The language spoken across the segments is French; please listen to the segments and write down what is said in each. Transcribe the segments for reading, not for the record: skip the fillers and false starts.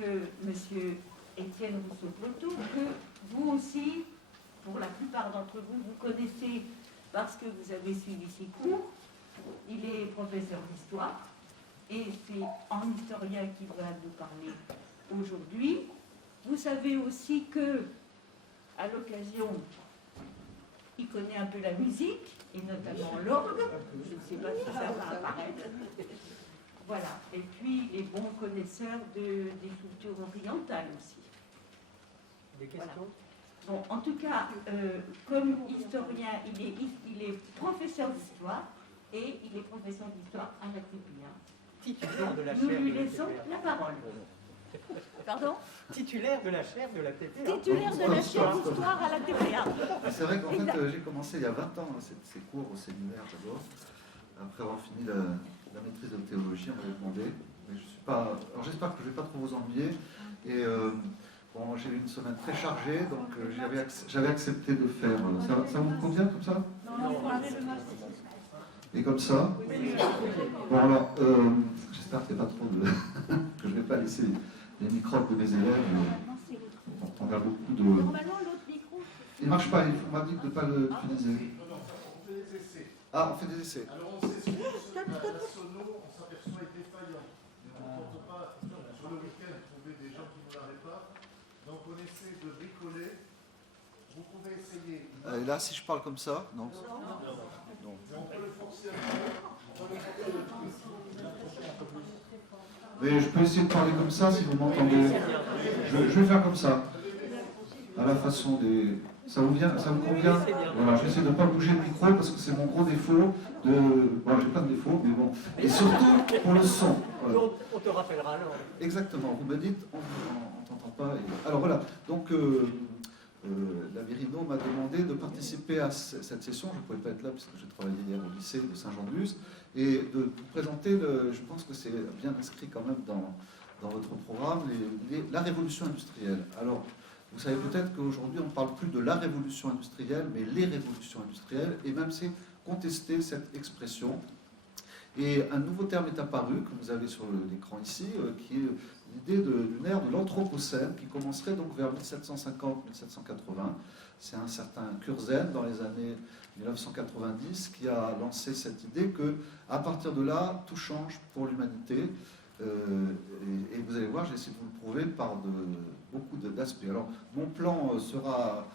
que M. Étienne Rousseau-Ploto, que vous aussi, pour la plupart d'entre vous, vous connaissez parce que vous avez suivi ses cours. Il est professeur d'histoire et c'est en historien qu'il va nous parler aujourd'hui. Vous savez aussi que, à l'occasion, il connaît un peu la musique, et notamment l'orgue. Je ne sais pas si ça va apparaître. Voilà. Et puis, les bons connaisseurs des cultures orientales aussi. Des questions? Voilà. Bon, en tout cas, comme historien, il est professeur d'histoire et il est professeur d'histoire à la TPA. Titulaire de la Nous chaire lui de la laissons TPA. la parole. Pardon? Titulaire de la chaire de la TPA. Titulaire de la chaire d'histoire à la TPA. C'est vrai qu'en fait, j'ai commencé il y a 20 ans ces cours au séminaire d'abord. Après avoir fini la maîtrise de théologie, on m'avait demandé. Mais je suis pas. Alors j'espère que je ne vais pas trop vous ennuyer. Et bon, j'ai eu une semaine très chargée, donc j'avais accepté de faire. Ça vous convient comme ça? Non, Et comme ça? Bon alors, j'espère qu'il n'y a pas trop de. que je ne vais pas laisser les microbes de mes élèves. On a beaucoup de. normalement, l'autre micro. Il ne marche pas, on m'a dit de ne pas l'utiliser. Non, on fait des essais. Ah, on fait des essais. Alors on sait souvent que la sono, on s'aperçoit est défaillant. Mais on ne tente pas, sur le week-end, trouver des gens qui nous la réparent. Donc on essaie de bricoler. Vous pouvez essayer. Et là, si je parle comme ça, non. Non. Mais on peut le forcer un peu. Mais je peux essayer de parler comme ça si vous m'entendez. Je vais faire comme ça. À la façon des. Ça vous convient? Voilà, j'essaie de ne pas bouger le micro parce que c'est mon gros défaut. Bon, j'ai plein de défauts, mais bon. Et surtout pour le son. Voilà. On te rappellera alors. Exactement, vous me dites, on ne t'entend pas. Alors voilà, donc la Virino m'a demandé de participer à cette session. Je ne pouvais pas être là parce que j'ai travaillé hier au lycée de Saint-Jean-de-Luz. Et de vous présenter, je pense que c'est bien inscrit quand même dans votre programme, la révolution industrielle. Alors, vous savez peut-être qu'aujourd'hui, on ne parle plus de la révolution industrielle, mais les révolutions industrielles, et même c'est contester cette expression. Et un nouveau terme est apparu, que vous avez sur l'écran ici, qui est l'idée d'une ère de l'Anthropocène, qui commencerait donc vers 1750-1780. C'est un certain Curzen, dans les années 1990, qui a lancé cette idée que, à partir de là, tout change pour l'humanité. Et vous allez voir, j'ai essayé de vous le prouver par beaucoup d'aspects. Alors, mon plan sera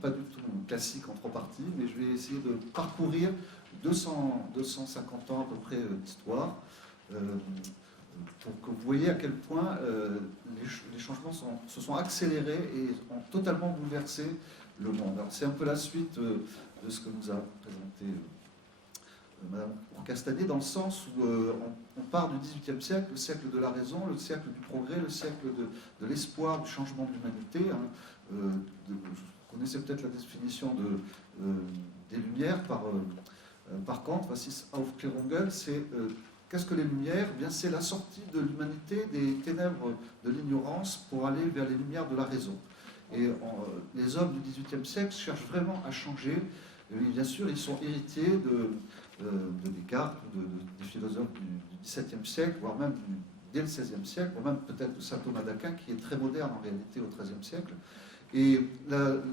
pas du tout classique en trois parties, mais je vais essayer de parcourir 250 ans à peu près d'histoire, pour que vous voyez à quel point les changements se sont accélérés et ont totalement bouleversé le monde. Alors, c'est un peu la suite de ce que nous a présenté Madame Castanier, dans le sens où on part du XVIIIe siècle, le siècle de la raison, le siècle du progrès, le siècle de l'espoir, du changement de l'humanité. Vous connaissez peut-être la définition des Lumières par Kant, was ist Aufklärung, c'est qu'est-ce que les Lumières? Eh bien, c'est la sortie de l'humanité des ténèbres de l'ignorance pour aller vers les lumières de la raison. Et les hommes du XVIIIe siècle cherchent vraiment à changer. Et bien sûr, ils sont héritiers de Descartes, des philosophes du XVIIe siècle, voire même dès le XVIe siècle, voire même peut-être de saint Thomas d'Aquin, qui est très moderne en réalité au XIIIe siècle. Et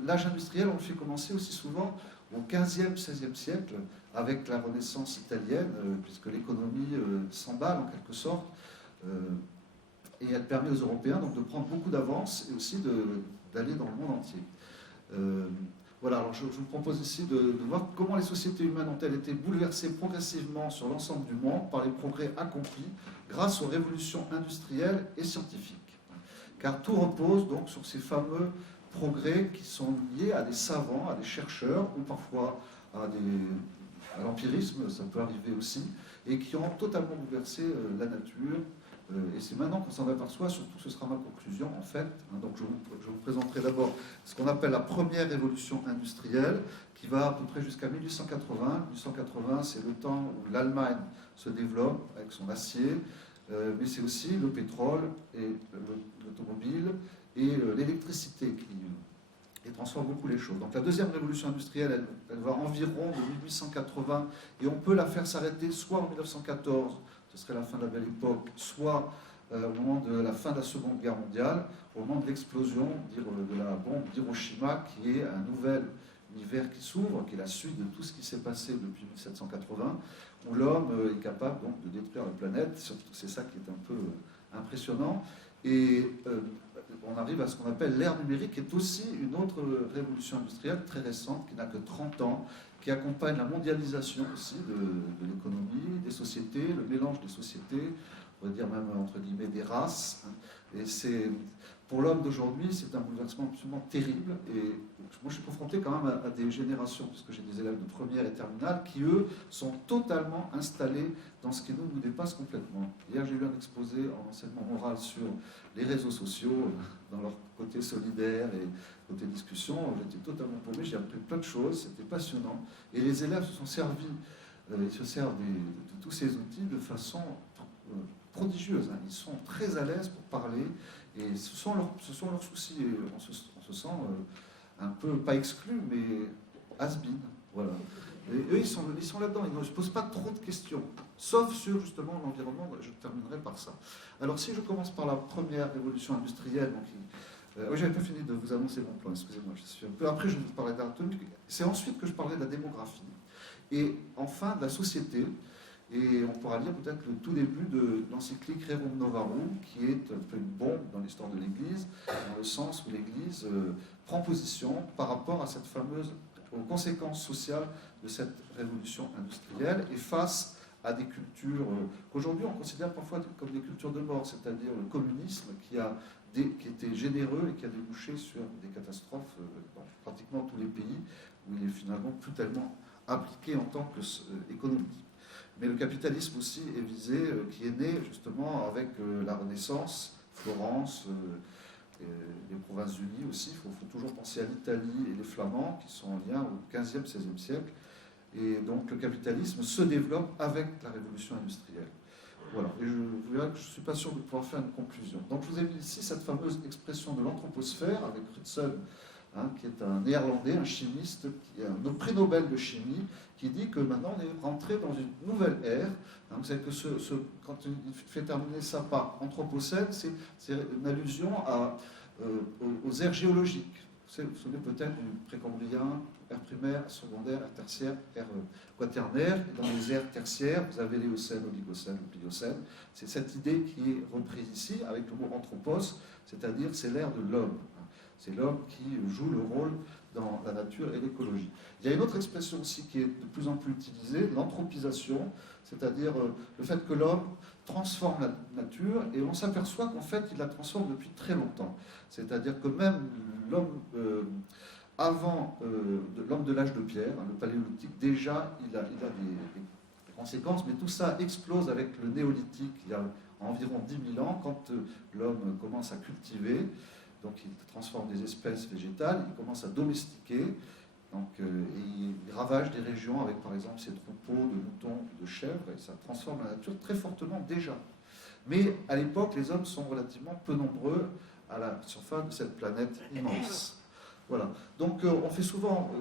l'âge industriel, on le fait commencer aussi souvent au XVe, XVIe siècle, avec la Renaissance italienne, puisque l'économie s'emballe en quelque sorte, et elle permet aux Européens donc, de prendre beaucoup d'avance et aussi d'aller dans le monde entier. Voilà, alors je vous propose ici de voir comment les sociétés humaines ont-elles été bouleversées progressivement sur l'ensemble du monde par les progrès accomplis grâce aux révolutions industrielles et scientifiques. Car tout repose donc sur ces fameux progrès qui sont liés à des savants, à des chercheurs, ou parfois à l'empirisme, ça peut arriver aussi, et qui ont totalement bouleversé la nature. Et c'est maintenant qu'on s'en aperçoit, surtout ce sera ma conclusion en fait. Donc je vous présenterai d'abord ce qu'on appelle la première révolution industrielle, qui va à peu près jusqu'à 1880. 1880, c'est le temps où l'Allemagne se développe avec son acier, mais c'est aussi le pétrole et l'automobile et l'électricité qui transforme beaucoup les choses. Donc la deuxième révolution industrielle, elle va environ de 1880, et on peut la faire s'arrêter soit en 1914, ce serait la fin de la Belle Époque, soit au moment de la fin de la Seconde Guerre mondiale, au moment de l'explosion de la bombe d'Hiroshima, qui est un nouvel univers qui s'ouvre, qui est la suite de tout ce qui s'est passé depuis 1780, où l'homme est capable donc de détruire la planète. C'est ça qui est un peu impressionnant. Et on arrive à ce qu'on appelle l'ère numérique, qui est aussi une autre révolution industrielle très récente, qui n'a que 30 ans, qui accompagne la mondialisation aussi de l'économie, des sociétés, le mélange des sociétés, on va dire même entre guillemets des races. Et c'est, pour l'homme d'aujourd'hui, c'est un bouleversement absolument terrible. Et moi, je suis confronté quand même à des générations, puisque j'ai des élèves de première et terminale, qui, eux, sont totalement installés dans ce qui nous dépasse complètement. Hier, j'ai eu un exposé en enseignement moral sur les réseaux sociaux, dans leur côté solidaire et côté discussion. J'étais totalement paumé, j'ai appris plein de choses, c'était passionnant. Et les élèves se sont servis, ils se servent de tous ces outils de façon prodigieuse. Ils sont très à l'aise pour parler, et ce sont leurs soucis. Et on se sent un peu, pas exclus, mais has-been. Voilà. Et eux, ils sont là-dedans, ils ne se posent pas trop de questions, sauf sur justement l'environnement. Je terminerai par ça. Alors, si je commence par la première révolution industrielle, donc, oui, j'avais pas fini de vous annoncer mon plan, excusez-moi, je suis un peu. Après, je vais vous parler d'anatomie. C'est ensuite que je parlerai de la démographie. Et enfin, de la société. Et on pourra lire peut-être le tout début de l'encyclique Rerum Novarum, qui est un peu une bombe dans l'histoire de l'Église, dans le sens où l'Église prend position par rapport à cette fameuse, aux conséquences sociales de cette révolution industrielle et face à des cultures qu'aujourd'hui on considère parfois comme des cultures de mort, c'est-à-dire le communisme qui était généreux et qui a débouché sur des catastrophes dans pratiquement tous les pays où il est finalement plus tellement appliqué en tant qu'économie. Mais le capitalisme aussi est visé, qui est né justement avec la Renaissance, Florence, les Provinces-Unies aussi. Il faut toujours penser à l'Italie et les Flamands qui sont en lien au XVe, XVIe siècle. Et donc le capitalisme se développe avec la révolution industrielle. Voilà, et je ne suis pas sûr de pouvoir faire une conclusion. Donc je vous ai mis ici cette fameuse expression de l'anthroposphère avec Crutzen, qui est un néerlandais, un chimiste, qui a un prix Nobel de chimie, qui dit que maintenant on est rentré dans une nouvelle ère. Vous savez que quand il fait terminer ça par anthropocène, c'est une allusion aux aires géologiques. Vous savez peut-être du précambrien, ère primaire, secondaire, ère tertiaire, ère quaternaire. Et dans les aires tertiaires, vous avez l'Éocène, l'Oligocène, le Pliocène. C'est cette idée qui est reprise ici avec le mot anthropos, c'est-à-dire c'est l'ère de l'homme. C'est l'homme qui joue le rôle dans la nature et l'écologie. Il y a une autre expression aussi qui est de plus en plus utilisée, l'anthropisation, c'est-à-dire le fait que l'homme transforme la nature et on s'aperçoit qu'en fait il la transforme depuis très longtemps. C'est-à-dire que même l'homme avant l'homme de l'âge de pierre, le paléolithique, déjà il a des conséquences, mais tout ça explose avec le néolithique il y a environ 10 000 ans quand l'homme commence à cultiver. Donc il transforme des espèces végétales, il commence à domestiquer, donc, et il ravage des régions avec par exemple ses troupeaux de moutons, de chèvres, et ça transforme la nature très fortement déjà. Mais à l'époque, les hommes sont relativement peu nombreux à la surface de cette planète immense. Voilà. Donc on fait souvent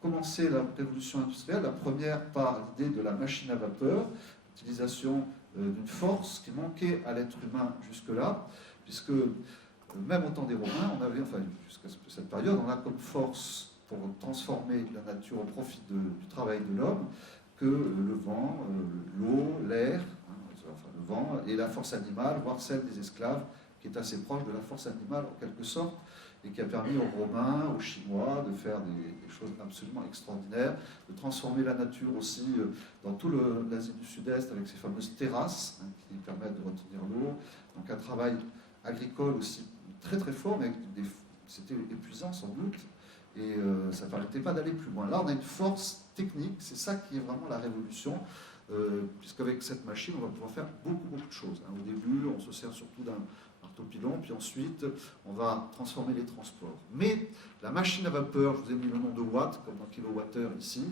commencer la révolution industrielle, la première par l'idée de la machine à vapeur, l'utilisation d'une force qui manquait à l'être humain jusque-là, puisque même au temps des Romains, on avait, enfin jusqu'à cette période, on a comme force pour transformer la nature au profit du travail de l'homme que le vent, l'eau, l'air, enfin le vent, et la force animale, voire celle des esclaves, qui est assez proche de la force animale en quelque sorte, et qui a permis aux Romains, aux Chinois de faire des choses absolument extraordinaires, de transformer la nature aussi dans tout l'Asie du Sud-Est avec ces fameuses terrasses qui permettent de retenir l'eau, donc un travail agricole aussi très très fort, mais c'était épuisant sans doute, et ça ne permettait pas d'aller plus loin. Là, on a une force technique, c'est ça qui est vraiment la révolution, puisqu'avec cette machine, on va pouvoir faire beaucoup de choses. Au début, on se sert surtout d'un marteau-pilon, puis ensuite, on va transformer les transports. Mais la machine à vapeur, je vous ai mis le nom de watt, comme dans kilowattheure ici,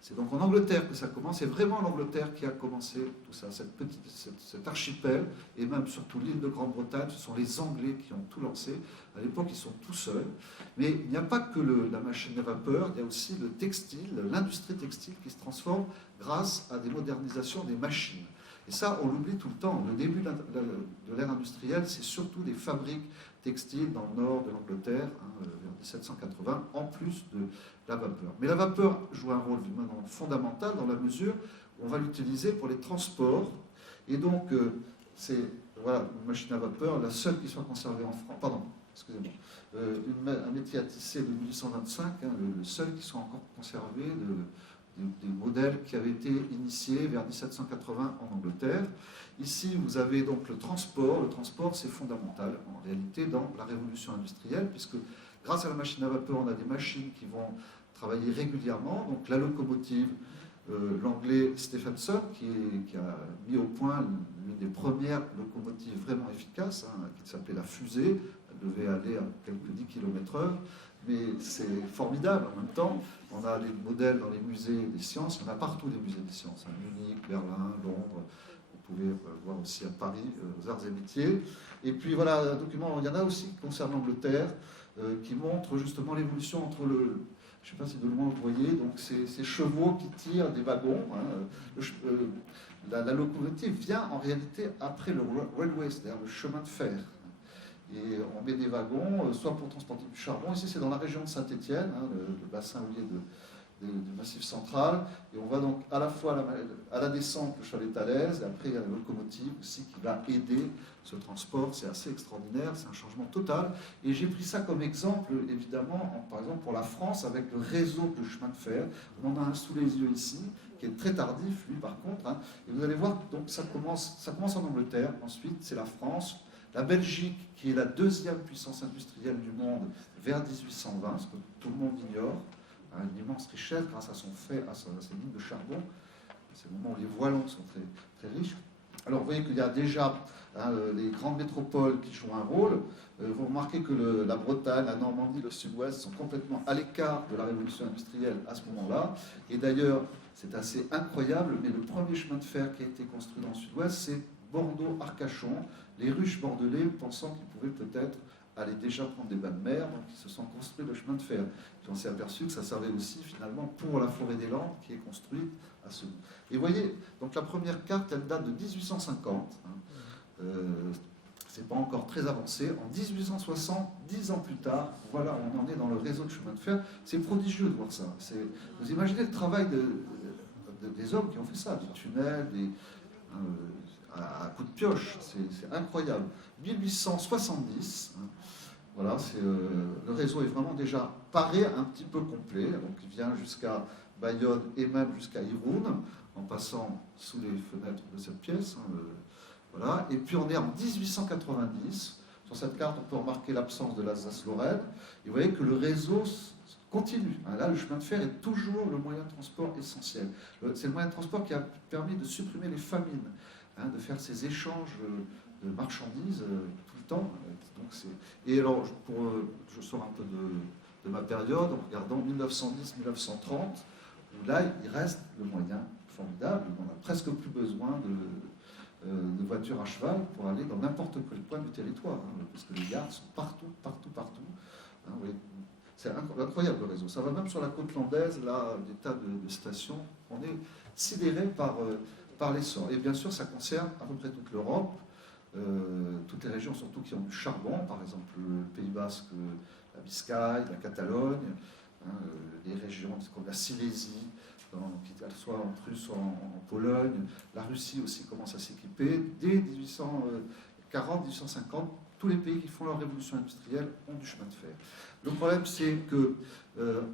c'est donc en Angleterre que ça commence, c'est vraiment l'Angleterre qui a commencé tout ça, cet archipel, et même surtout l'île de Grande-Bretagne, ce sont les Anglais qui ont tout lancé. À l'époque, ils sont tout seuls. Mais il n'y a pas que la machine à vapeur, il y a aussi le textile, l'industrie textile qui se transforme grâce à des modernisations des machines. Et ça, on l'oublie tout le temps. Le début de l'ère industrielle, c'est surtout des fabriques textiles dans le nord de l'Angleterre, vers 1780, en plus de la vapeur. Mais la vapeur joue un rôle maintenant fondamental dans la mesure où on va l'utiliser pour les transports. Et donc, c'est voilà, une machine à vapeur, la seule qui soit conservée en France. Pardon, excusez-moi. Un métier à tisser de 1825, le seul qui soit encore conservé des modèles qui avaient été initiés vers 1780 en Angleterre. Ici, vous avez donc le transport. Le transport, c'est fondamental en réalité dans la révolution industrielle, puisque grâce à la machine à vapeur, on a des machines qui vont travailler régulièrement. Donc la locomotive, l'anglais Stephenson, qui a mis au point l'une des premières locomotives vraiment efficaces, qui s'appelait la fusée. Elle devait aller à quelques 10 km/h. Mais c'est formidable en même temps. On a les modèles dans les musées des sciences, il y en a partout des musées des sciences, Munich, Berlin, Londres, vous pouvez voir aussi à Paris, aux Arts et Métiers. Et puis voilà, un document, il y en a aussi qui concerne l'Angleterre, qui montre justement l'évolution entre je ne sais pas si de loin vous voyez, donc ces chevaux qui tirent des wagons. La locomotive vient en réalité après le railway, c'est-à-dire le chemin de fer. Et on met des wagons, soit pour transporter du charbon. Ici, c'est dans la région de Saint-Étienne, le bassin houiller du Massif central. Et on va donc à la fois à la descente, le cheval est à l'aise, et après il y a la locomotive aussi qui va aider ce transport. C'est assez extraordinaire, c'est un changement total. Et j'ai pris ça comme exemple, évidemment, par exemple pour la France, avec le réseau de chemin de fer. On en a un sous les yeux ici, qui est très tardif, lui, par contre. Et vous allez voir, donc ça commence en Angleterre, ensuite c'est la France. La Belgique, qui est la deuxième puissance industrielle du monde vers 1820, ce que tout le monde ignore, a une immense richesse grâce à ses mines de charbon. C'est le moment où les Wallons sont très, très riches. Alors vous voyez qu'il y a déjà les grandes métropoles qui jouent un rôle. Vous remarquez que la Bretagne, la Normandie, le Sud-Ouest sont complètement à l'écart de la révolution industrielle à ce moment-là. Et d'ailleurs, c'est assez incroyable, mais le premier chemin de fer qui a été construit dans le Sud-Ouest, c'est Bordeaux-Arcachon, les ruches bordelais pensant qu'ils pouvaient peut-être aller déjà prendre des bains de mer, donc ils se sont construits le chemin de fer. Puis on s'est aperçu que ça servait aussi finalement pour la forêt des Landes qui est construite à ce bout. Et vous voyez, donc la première carte, elle date de 1850. C'est pas encore très avancé. En 1860, 10 ans plus tard, voilà, on en est dans le réseau de chemin de fer. C'est prodigieux de voir ça. Vous imaginez le travail des hommes qui ont fait ça, des tunnels, à coups de pioche, c'est incroyable. 1870, voilà, le réseau est vraiment déjà paré, un petit peu complet, donc il vient jusqu'à Bayonne et même jusqu'à Irun, en passant sous les fenêtres de cette pièce. Voilà. Et puis on est en 1890, sur cette carte on peut remarquer l'absence de l'Alsace-Lorraine, et vous voyez que le réseau continue. Là, le chemin de fer est toujours le moyen de transport essentiel. C'est le moyen de transport qui a permis de supprimer les famines. De faire ces échanges de marchandises tout le temps. Donc et alors, je sors un peu de ma période, en regardant 1910-1930, où là, il reste le moyen formidable. On n'a presque plus besoin de voitures à cheval pour aller dans n'importe quel point du territoire, parce que les gares sont partout. Oui. C'est incroyable le réseau. Ça va même sur la côte landaise, là, des tas de stations. On est sidéré par l'essor. Et bien sûr, ça concerne à peu près toute l'Europe, toutes les régions surtout qui ont du charbon, par exemple le Pays Basque, la Biscaye, la Catalogne, les régions comme la Silésie, soit en Prusse, soit en Pologne. La Russie aussi commence à s'équiper. Dès 1840-1850, tous les pays qui font leur révolution industrielle ont du chemin de fer. Le problème, c'est que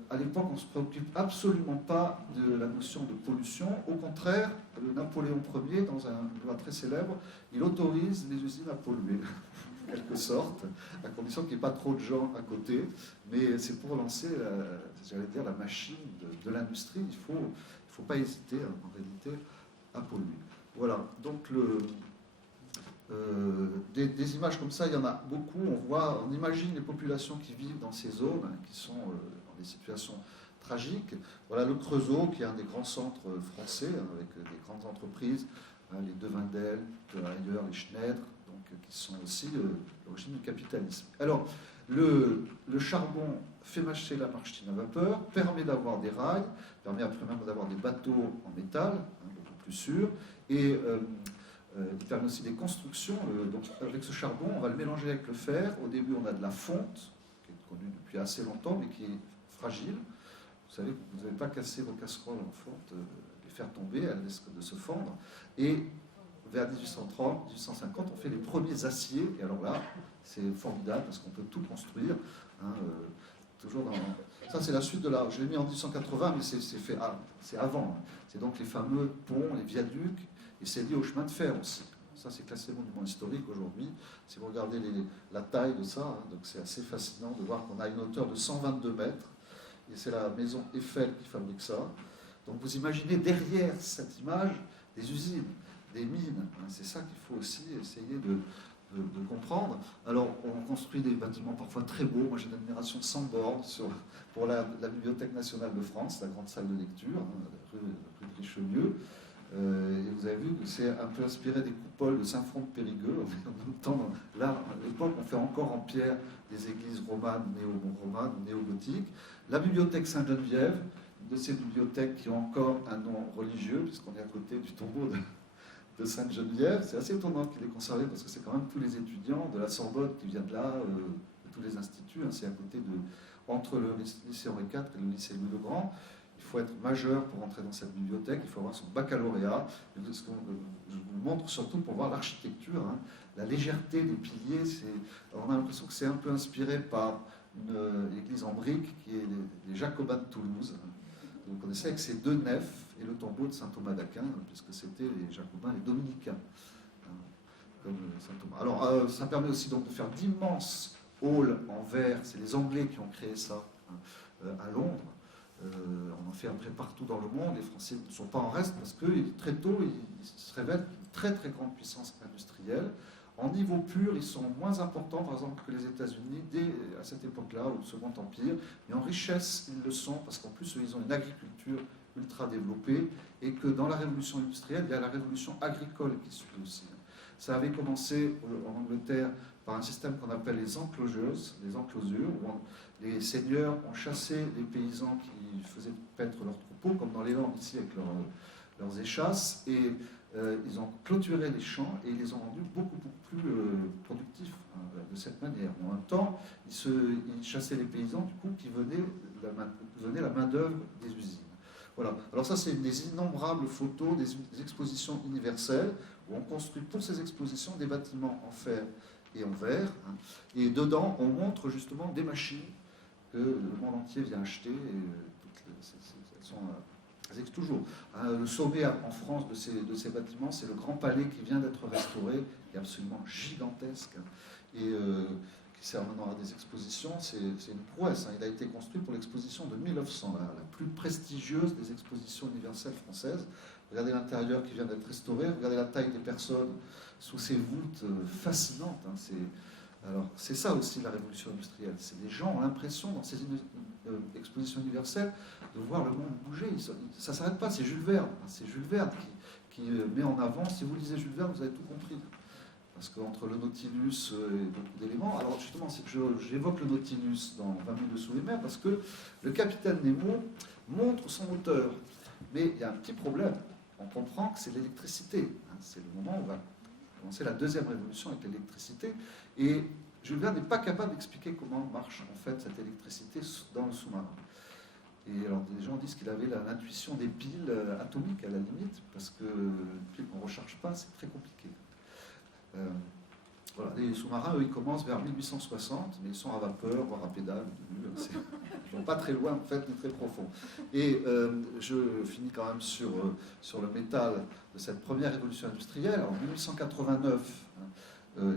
à l'époque, on ne se préoccupe absolument pas de la notion de pollution. Au contraire, Napoléon Ier, dans une loi très célèbre, il autorise les usines à polluer, en quelque sorte, à condition qu'il n'y ait pas trop de gens à côté. Mais c'est pour lancer, j'allais dire, la machine de l'industrie. Il ne faut pas hésiter, en réalité, à polluer. Voilà, donc des images comme ça, il y en a beaucoup. On imagine les populations qui vivent dans ces zones, qui sont dans des situations tragiques. Voilà le Creusot, qui est un des grands centres français, avec des grandes entreprises, les De Wendel, ailleurs, les Schneider, donc, qui sont aussi l'origine du capitalisme. Alors, le charbon fait marcher la machine à vapeur, permet d'avoir des rails, permet après même d'avoir des bateaux en métal, beaucoup plus sûrs, et Il permet aussi des constructions. Donc avec ce charbon, on va le mélanger avec le fer. Au début, on a de la fonte, qui est connue depuis assez longtemps, mais qui est fragile. Vous savez que vous n'avez pas cassé vos casseroles en fonte, les faire tomber, elles risquent de se fendre. Et vers 1830, 1850, on fait les premiers aciers. Et alors là, c'est formidable parce qu'on peut tout construire. Hein, toujours dans... Ça, c'est la suite de la... Je l'ai mis en 1880, mais c'est avant. Hein. C'est donc les fameux ponts, les viaducs, et c'est lié au chemin de fer aussi. Ça, c'est classé monument historique aujourd'hui. Si vous regardez la taille de ça, hein, donc c'est assez fascinant de voir qu'on a une hauteur de 122 mètres. Et c'est la maison Eiffel qui fabrique ça. Donc vous imaginez derrière cette image des usines, des mines. Hein, c'est ça qu'il faut aussi essayer de comprendre. Alors, on construit des bâtiments parfois très beaux. Moi, j'ai une admiration sans borne pour la Bibliothèque nationale de France, la grande salle de lecture, hein, rue de Richelieu. Et vous avez vu que c'est un peu inspiré des coupoles de Saint-Front-de-Périgueux. Là, à l'époque, on fait encore en pierre des églises romanes, néo-romanes, néo-gothiques. La bibliothèque Sainte-Geneviève, une de ces bibliothèques qui ont encore un nom religieux, puisqu'on est à côté du tombeau de Sainte-Geneviève. C'est assez étonnant qu'il ait conservé, parce que c'est quand même tous les étudiants de la Sorbonne qui viennent de là, de tous les instituts. Hein, c'est à côté entre le lycée Henri IV et le lycée Louis le Grand. Il faut être majeur pour entrer dans cette bibliothèque, il faut avoir son baccalauréat. Je vous le montre surtout pour voir l'architecture, hein, la légèreté des piliers. On a l'impression que c'est un peu inspiré par une église en briques qui est les Jacobins de Toulouse. Vous connaissez, avec ces deux nefs et le tombeau de saint Thomas d'Aquin, puisque c'était les Jacobins, les Dominicains, hein, comme saint Thomas. Alors, ça permet aussi donc de faire d'immenses halls en verre. C'est les Anglais qui ont créé ça, hein, à Londres. On en fait après partout dans le monde. Les Français ne sont pas en reste parce que très tôt, ils se révèlent une très très grande puissance industrielle. En niveau pur, ils sont moins importants, par exemple, que les États-Unis à cette époque-là, au Second Empire. Mais en richesse, ils le sont parce qu'en plus, ils ont une agriculture ultra développée et que dans la révolution industrielle, il y a la révolution agricole qui suit aussi. Ça avait commencé en Angleterre par un système qu'on appelle les enclosures, où les seigneurs ont chassé les paysans qui faisaient paître leurs troupeaux, comme dans les Landes ici avec leurs échasses, et ils ont clôturé les champs et ils les ont rendus beaucoup plus productifs, hein, de cette manière. En même temps, ils chassaient les paysans du coup qui venaient la main-d'œuvre des usines. Voilà. Alors ça, c'est une des innombrables photos des expositions universelles où on construit pour ces expositions des bâtiments en fer et en verre. Hein, et dedans, on montre justement des machines que le monde entier vient acheter. Elles existent toujours. Hein, le sommet en France de ces bâtiments, c'est le Grand Palais qui vient d'être restauré, qui est absolument gigantesque, et qui sert maintenant à des expositions. C'est une prouesse. Hein. Il a été construit pour l'exposition de 1900, la plus prestigieuse des expositions universelles françaises. Regardez l'intérieur qui vient d'être restauré, regardez la taille des personnes sous ces voûtes fascinantes. Hein. Alors, c'est ça aussi la révolution industrielle. Les gens ont l'impression, dans ces expositions universelles, de voir le monde bouger. Ça ne s'arrête pas, c'est Jules Verne. C'est Jules Verne qui met en avant, si vous lisez Jules Verne, vous avez tout compris. Parce qu'entre le Nautilus et beaucoup d'éléments... Alors justement, c'est que j'évoque le Nautilus dans 20 minutes sous les mers, parce que le capitaine Nemo montre son moteur. Mais il y a un petit problème. On comprend que c'est l'électricité. Hein. C'est le moment où on va commencer la deuxième révolution avec l'électricité. Et Jules Verne n'est pas capable d'expliquer comment marche en fait cette électricité dans le sous-marin. Et alors des gens disent qu'il avait l'intuition des piles atomiques à la limite, parce que une pile qu'on ne recharge pas, c'est très compliqué. Voilà, les sous-marins, eux, ils commencent vers 1860, mais ils sont à vapeur, voire à pédale. Ils ne vont pas très loin, en fait, ni très profond. Et je finis quand même sur le métal de cette première révolution industrielle. En 1889,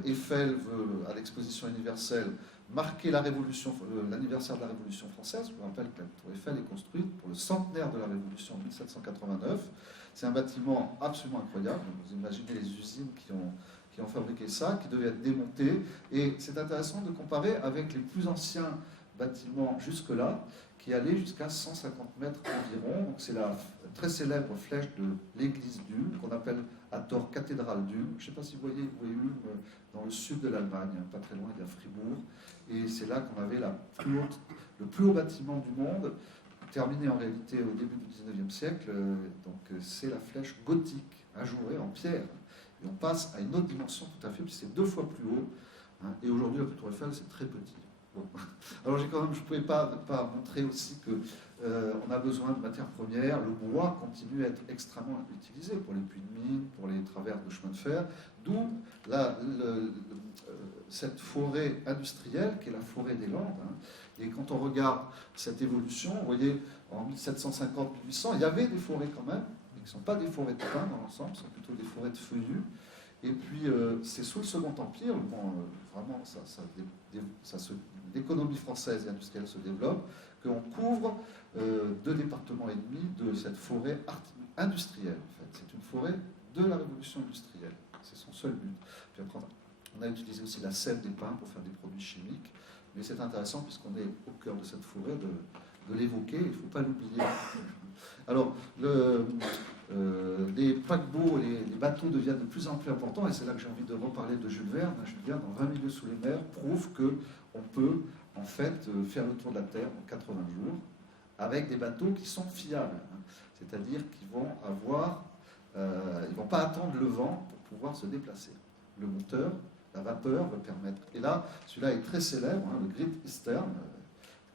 Eiffel veut, à l'exposition universelle, marquer l'anniversaire de la Révolution française. Je vous rappelle que la tour Eiffel est construite pour le centenaire de la Révolution en 1789. C'est un bâtiment absolument incroyable. Vous imaginez les usines qui ont fabriqué ça, qui devaient être démontés. Et c'est intéressant de comparer avec les plus anciens bâtiments jusque-là, qui allaient jusqu'à 150 mètres environ. Donc c'est la très célèbre flèche de l'église d'Ulm, qu'on appelle à tort cathédrale d'Ulm. Je ne sais pas si vous voyez Ulm dans le sud de l'Allemagne, pas très loin, il y a Fribourg. Et c'est là qu'on avait le plus haut bâtiment du monde, terminé en réalité au début du 19e siècle. Donc c'est la flèche gothique, ajourée en pierre. Et on passe à une autre dimension tout à fait, puis c'est 2 fois plus haut. Hein, et aujourd'hui, la Tour Eiffel, c'est très petit. Bon. Alors je ne pouvais pas montrer aussi que on a besoin de matières premières. Le bois continue à être extrêmement utilisé pour les puits de mine, pour les travers de chemin de fer, d'où cette forêt industrielle qui est la forêt des Landes. Hein. Et quand on regarde cette évolution, vous voyez, en 1750-1800, il y avait des forêts quand même, mais qui ne sont pas des forêts de pins dans l'ensemble, ce sont plutôt des forêts de feuillus. Et puis, c'est sous le Second Empire, vraiment, l'économie française et industrielle se développe, qu'on couvre 2 départements et demi de cette forêt industrielle. En fait. C'est une forêt de la révolution industrielle. C'est son seul but. Puis après, on a utilisé aussi la sève des pins pour faire des produits chimiques. Mais c'est intéressant, puisqu'on est au cœur de cette forêt, de l'évoquer. Il ne faut pas l'oublier. Alors, les paquebots, les bateaux deviennent de plus en plus importants, et c'est là que j'ai envie de reparler de Jules Verne. Jules Verne, dans 20 milieux sous les mers, prouve qu'on peut, en fait, faire le tour de la Terre en 80 jours, avec des bateaux qui sont fiables. C'est-à-dire qu'ils vont ils vont pas attendre le vent pour pouvoir se déplacer. Le moteur, la vapeur va permettre. Et là, celui-là est très célèbre, le Great Eastern,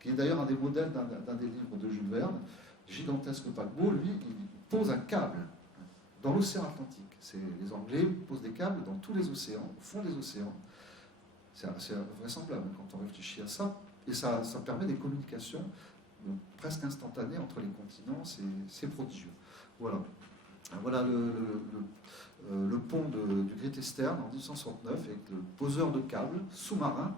qui est d'ailleurs un des modèles d'un des livres de Jules Verne. Gigantesque paquebot, lui, il pose un câble dans l'océan Atlantique. Les Anglais posent des câbles dans tous les océans, au fond des océans. C'est vraisemblable quand on réfléchit à ça. Et ça permet des communications presque instantanées entre les continents. C'est prodigieux. Voilà. Voilà le pont du Great Eastern en 1969 avec le poseur de câbles sous-marin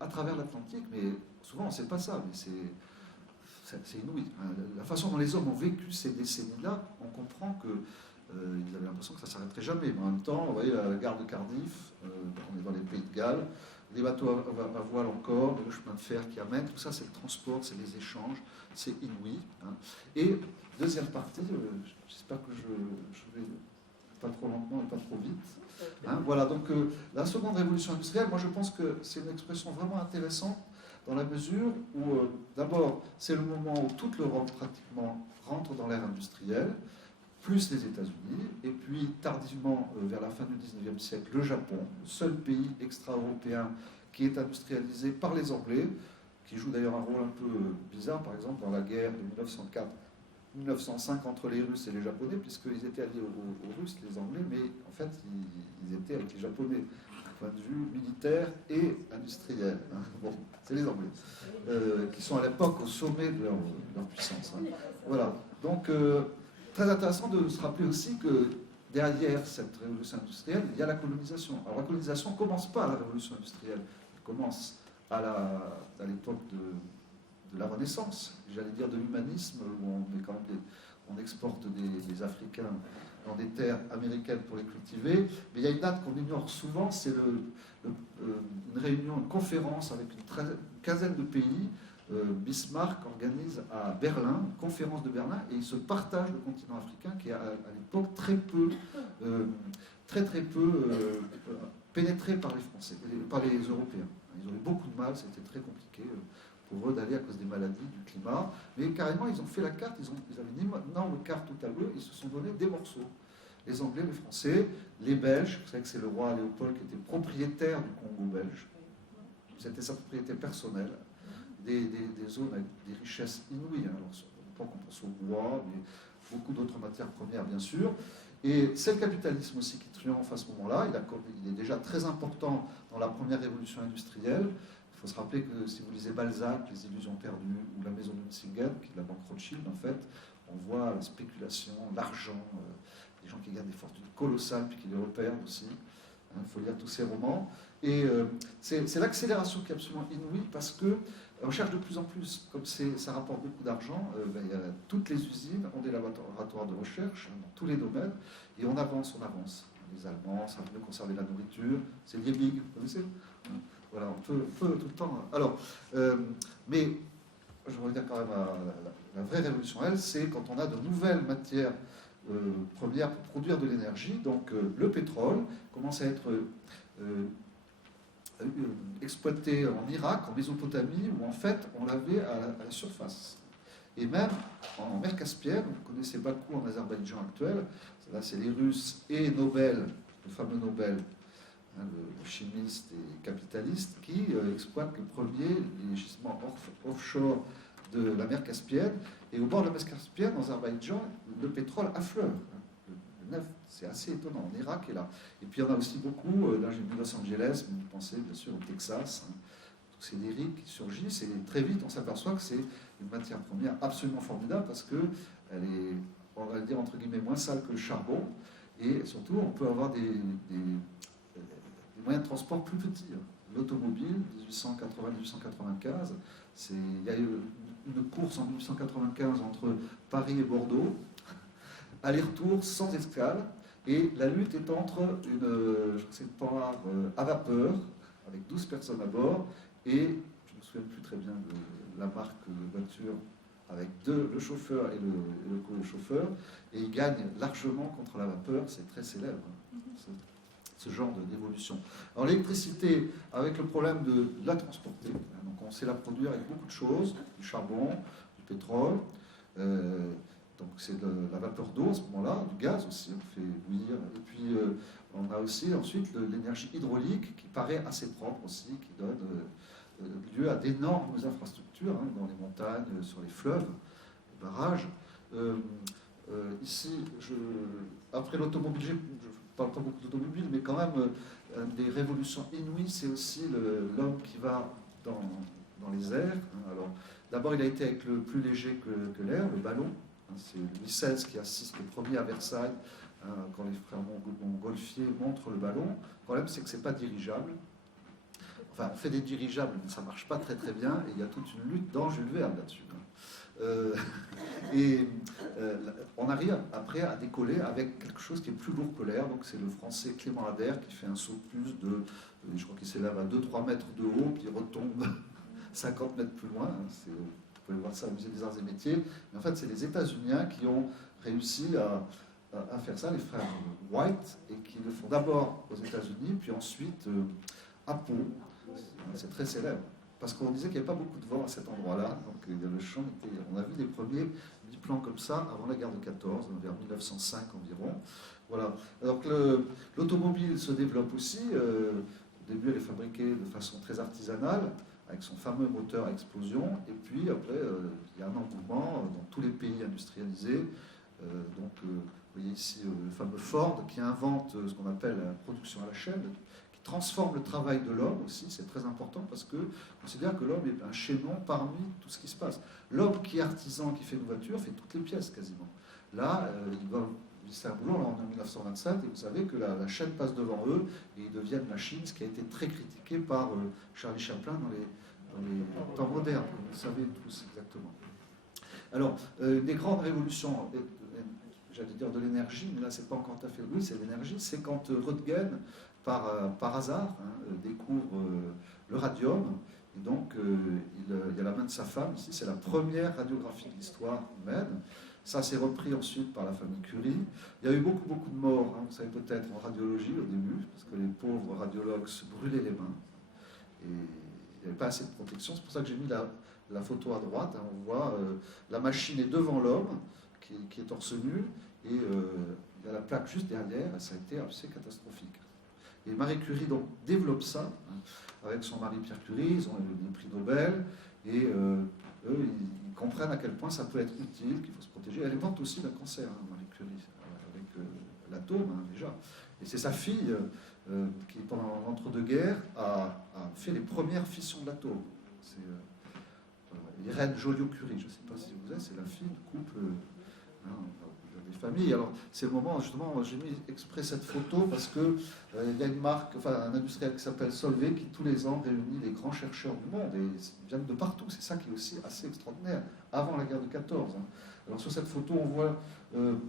à travers l'Atlantique. Mais souvent, on ne sait pas ça, mais c'est inouï. La façon dont les hommes ont vécu ces décennies-là, on comprend qu'ils avaient l'impression que ça ne s'arrêterait jamais. Mais en même temps, vous voyez la gare de Cardiff, on est dans les Pays de Galles, les bateaux à voile encore, le chemin de fer qui amène, tout ça c'est le transport, c'est les échanges, c'est inouï. Hein. Et deuxième partie, j'espère que je vais pas trop lentement et pas trop vite. Hein, voilà, donc la seconde révolution industrielle, moi je pense que c'est une expression vraiment intéressante dans la mesure où, d'abord, c'est le moment où toute l'Europe pratiquement rentre dans l'ère industrielle, plus les États-Unis, et puis tardivement, vers la fin du 19e siècle, le Japon, le seul pays extra-européen qui est industrialisé par les Anglais, qui joue d'ailleurs un rôle un peu bizarre, par exemple, dans la guerre de 1904-1905 entre les Russes et les Japonais, puisqu'ils étaient alliés aux Russes, les Anglais, mais en fait, ils étaient avec les Japonais, d'un point de vue militaire et industriel. Hein. Bon, c'est les Anglais, qui sont à l'époque au sommet de leur puissance. Hein. Voilà, donc... très intéressant de se rappeler aussi que derrière cette révolution industrielle, il y a la colonisation. Alors la colonisation ne commence pas à la révolution industrielle, elle commence à l'époque de la Renaissance, j'allais dire de l'humanisme, où on exporte des Africains dans des terres américaines pour les cultiver. Mais il y a une date qu'on ignore souvent, c'est une réunion, une conférence avec une quinzaine de pays. Bismarck organise à Berlin, une conférence de Berlin, et il se partage le continent africain qui est à l'époque très peu pénétré par les Français, par les Européens. Ils ont eu beaucoup de mal, c'était très compliqué pour eux d'aller à cause des maladies, du climat, mais carrément ils ont fait la carte, ils avaient une énorme carte au tableau, ils se sont donné des morceaux. Les Anglais, les Français, les Belges, vous savez que c'est le roi Léopold qui était propriétaire du Congo belge, c'était sa propriété personnelle. Des zones avec des richesses inouïes. Alors, on pense au bois, mais beaucoup d'autres matières premières, bien sûr. Et c'est le capitalisme aussi qui triomphe à ce moment-là. Il est déjà très important dans la première révolution industrielle. Il faut se rappeler que si vous lisez Balzac, Les Illusions perdues, ou La Maison de Nucingen, qui est la banque Rothschild, en fait, on voit la spéculation, l'argent, des gens qui gagnent des fortunes colossales, puis qui les repèrent aussi. Il faut lire tous ces romans. Et c'est l'accélération qui est absolument inouïe, parce que on cherche de plus en plus, comme ça rapporte beaucoup d'argent, toutes les usines ont des laboratoires de recherche dans tous les domaines, et on avance. Les Allemands savent mieux conserver la nourriture, c'est Liebig, vous connaissez ? Voilà, on peut tout le temps. Alors, mais je reviens quand même à la vraie révolution, c'est quand on a de nouvelles matières premières pour produire de l'énergie, donc le pétrole commence à être exploité en Irak, en Mésopotamie, où en fait on l'avait à la surface. Et même en mer Caspienne, vous connaissez Bakou en Azerbaïdjan actuel, là c'est les Russes et Nobel le fameux Nobel, le chimiste et capitaliste, qui exploite le premier les gisements offshore de la mer Caspienne. Et au bord de la mer Caspienne, en Azerbaïdjan, le pétrole affleure. Le neuf, c'est assez étonnant. En Irak est là. Et puis il y en a aussi beaucoup, là j'ai vu Los Angeles, mais vous pensez bien sûr au Texas. C'est des riz qui surgissent et très vite on s'aperçoit que c'est une matière première absolument formidable parce qu'elle est, on va dire entre guillemets, moins sale que le charbon. Et surtout, on peut avoir des moyens de transport plus petits. L'automobile, 1880-1895, il y a eu une course en 1895 entre Paris et Bordeaux, aller-retour sans escale, et la lutte est entre une parade à vapeur, avec 12 personnes à bord, et je ne me souviens plus très bien de la marque de voiture, avec le chauffeur et le co-chauffeur, et ils gagnent largement contre la vapeur, c'est très célèbre, ce genre d'évolution. Alors l'électricité, avec le problème de la transporter, donc on sait la produire avec beaucoup de choses, du charbon, du pétrole, donc c'est de la vapeur d'eau à ce moment-là, du gaz aussi, on fait bouillir, et puis on a aussi ensuite l'énergie hydraulique qui paraît assez propre aussi, qui donne lieu à d'énormes infrastructures dans les montagnes, sur les fleuves, les barrages. Ici, après l'automobile, je ne parle pas beaucoup d'automobile, mais quand même, des révolutions inouïes, c'est aussi l'homme qui va dans les airs. Alors, d'abord, il a été avec le plus léger que l'air, le ballon. C'est Louis XVI qui assiste le premier à Versailles, quand les frères Montgolfier montrent le ballon. Le problème, c'est que ce n'est pas dirigeable. Enfin, on fait des dirigeables, mais ça ne marche pas très très bien, et il y a toute une lutte dans Jules Verne là-dessus. On arrive après à décoller avec quelque chose qui est plus lourd que l'air, donc c'est le français Clément Ader qui fait un saut de plus je crois qu'il s'élève à 2-3 mètres de haut, puis il retombe 50 mètres plus loin. Vous pouvez voir ça au musée des Arts et Métiers. Mais en fait, c'est les États-Unis qui ont réussi à faire ça, les frères White, et qui le font d'abord aux États-Unis, puis ensuite à Pau. C'est très célèbre, parce qu'on disait qu'il n'y avait pas beaucoup de vent à cet endroit-là, donc le champ était... On a vu les premiers biplans comme ça avant la guerre de 14, vers 1905 environ. Voilà. Alors que l'automobile se développe aussi. Au début, elle est fabriquée de façon très artisanale, avec son fameux moteur à explosion, et puis après, il y a un engouement dans tous les pays industrialisés. Vous voyez ici le fameux Ford qui invente ce qu'on appelle la production à la chaîne, qui transforme le travail de l'homme aussi, c'est très important parce que on considère que l'homme est un chaînon parmi tout ce qui se passe. L'homme qui est artisan, qui fait une voiture, fait toutes les pièces quasiment. Là, il va visser un boulot en 1927 et vous savez que la chaîne passe devant eux et ils deviennent machines, ce qui a été très critiqué par Charlie Chaplin dans les temps modernes, vous le savez tous exactement. Alors, des grandes révolutions, j'allais dire de l'énergie, mais là c'est pas encore tout à fait oui, c'est l'énergie, c'est quand Röntgen, par hasard, découvre le radium, et donc il y a la main de sa femme, ici c'est la première radiographie de l'histoire humaine. Ça s'est repris ensuite par la famille Curie. Il y a eu beaucoup de morts, vous savez peut-être en radiologie au début, parce que les pauvres radiologues se brûlaient les mains, et il n'y avait pas assez de protection, c'est pour ça que j'ai mis la photo à droite, on voit la machine est devant l'homme, qui est torse nu, et il y a la plaque juste derrière, et ça a été assez catastrophique. Et Marie Curie donc développe ça, avec son mari Pierre Curie, ils ont eu des prix Nobel, et eux, ils comprennent à quel point ça peut être utile, qu'il faut se protéger. Elle est morte aussi d'un cancer, Marie Curie, avec l'atome déjà. Et c'est sa fille qui, pendant l'entre-deux-guerres, a fait les premières fissions de l'atome. C'est Irène Joliot-Curie, je ne sais pas si vous êtes, c'est la fille du couple des familles. Alors, c'est le moment, justement, j'ai mis exprès cette photo parce que il y a une marque, enfin un industriel qui s'appelle Solvay qui tous les ans réunit les grands chercheurs du monde et ils viennent de partout. C'est ça qui est aussi assez extraordinaire, avant la guerre de 14. Alors, sur cette photo, on voit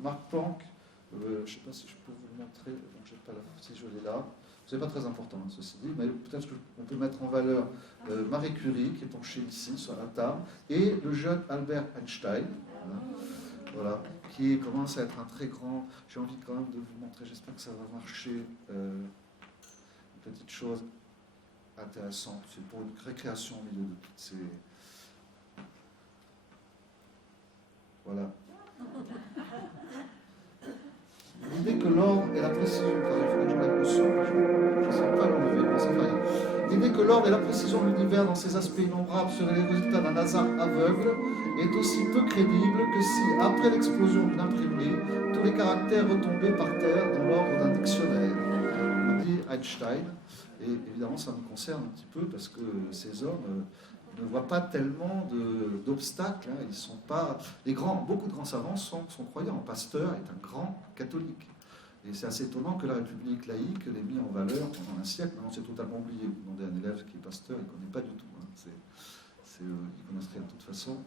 Marc Planck, je ne sais pas si je peux vous le montrer, donc, j'ai pas si je l'ai là. C'est pas très important, ceci dit, mais peut-être qu'on peut mettre en valeur Marie Curie, qui est penchée ici sur la table, et le jeune Albert Einstein, voilà, qui commence à être un très grand... J'ai envie quand même de vous montrer, j'espère que ça va marcher, une petite chose intéressante. C'est pour une récréation au milieu de toutes ces... Voilà. L'idée que l'or et la précision, il faudrait que je L'idée que l'ordre et la précision de l'univers dans ses aspects innombrables seraient les résultats d'un hasard aveugle est aussi peu crédible que si, après l'explosion d'une imprimerie, tous les caractères retombaient par terre dans l'ordre d'un dictionnaire, nous dit Einstein. Et évidemment, ça me concerne un petit peu parce que ces hommes ne voient pas tellement d'obstacles. Hein. Ils sont pas... Beaucoup de grands savants sont croyants. Pasteur est un grand catholique. Et c'est assez étonnant que la République laïque l'ait mis en valeur pendant un siècle. Maintenant, c'est totalement oublié. Vous demandez à un élève qui est pasteur, il ne connaît pas du tout. Hein. Il connaît rien de toute façon.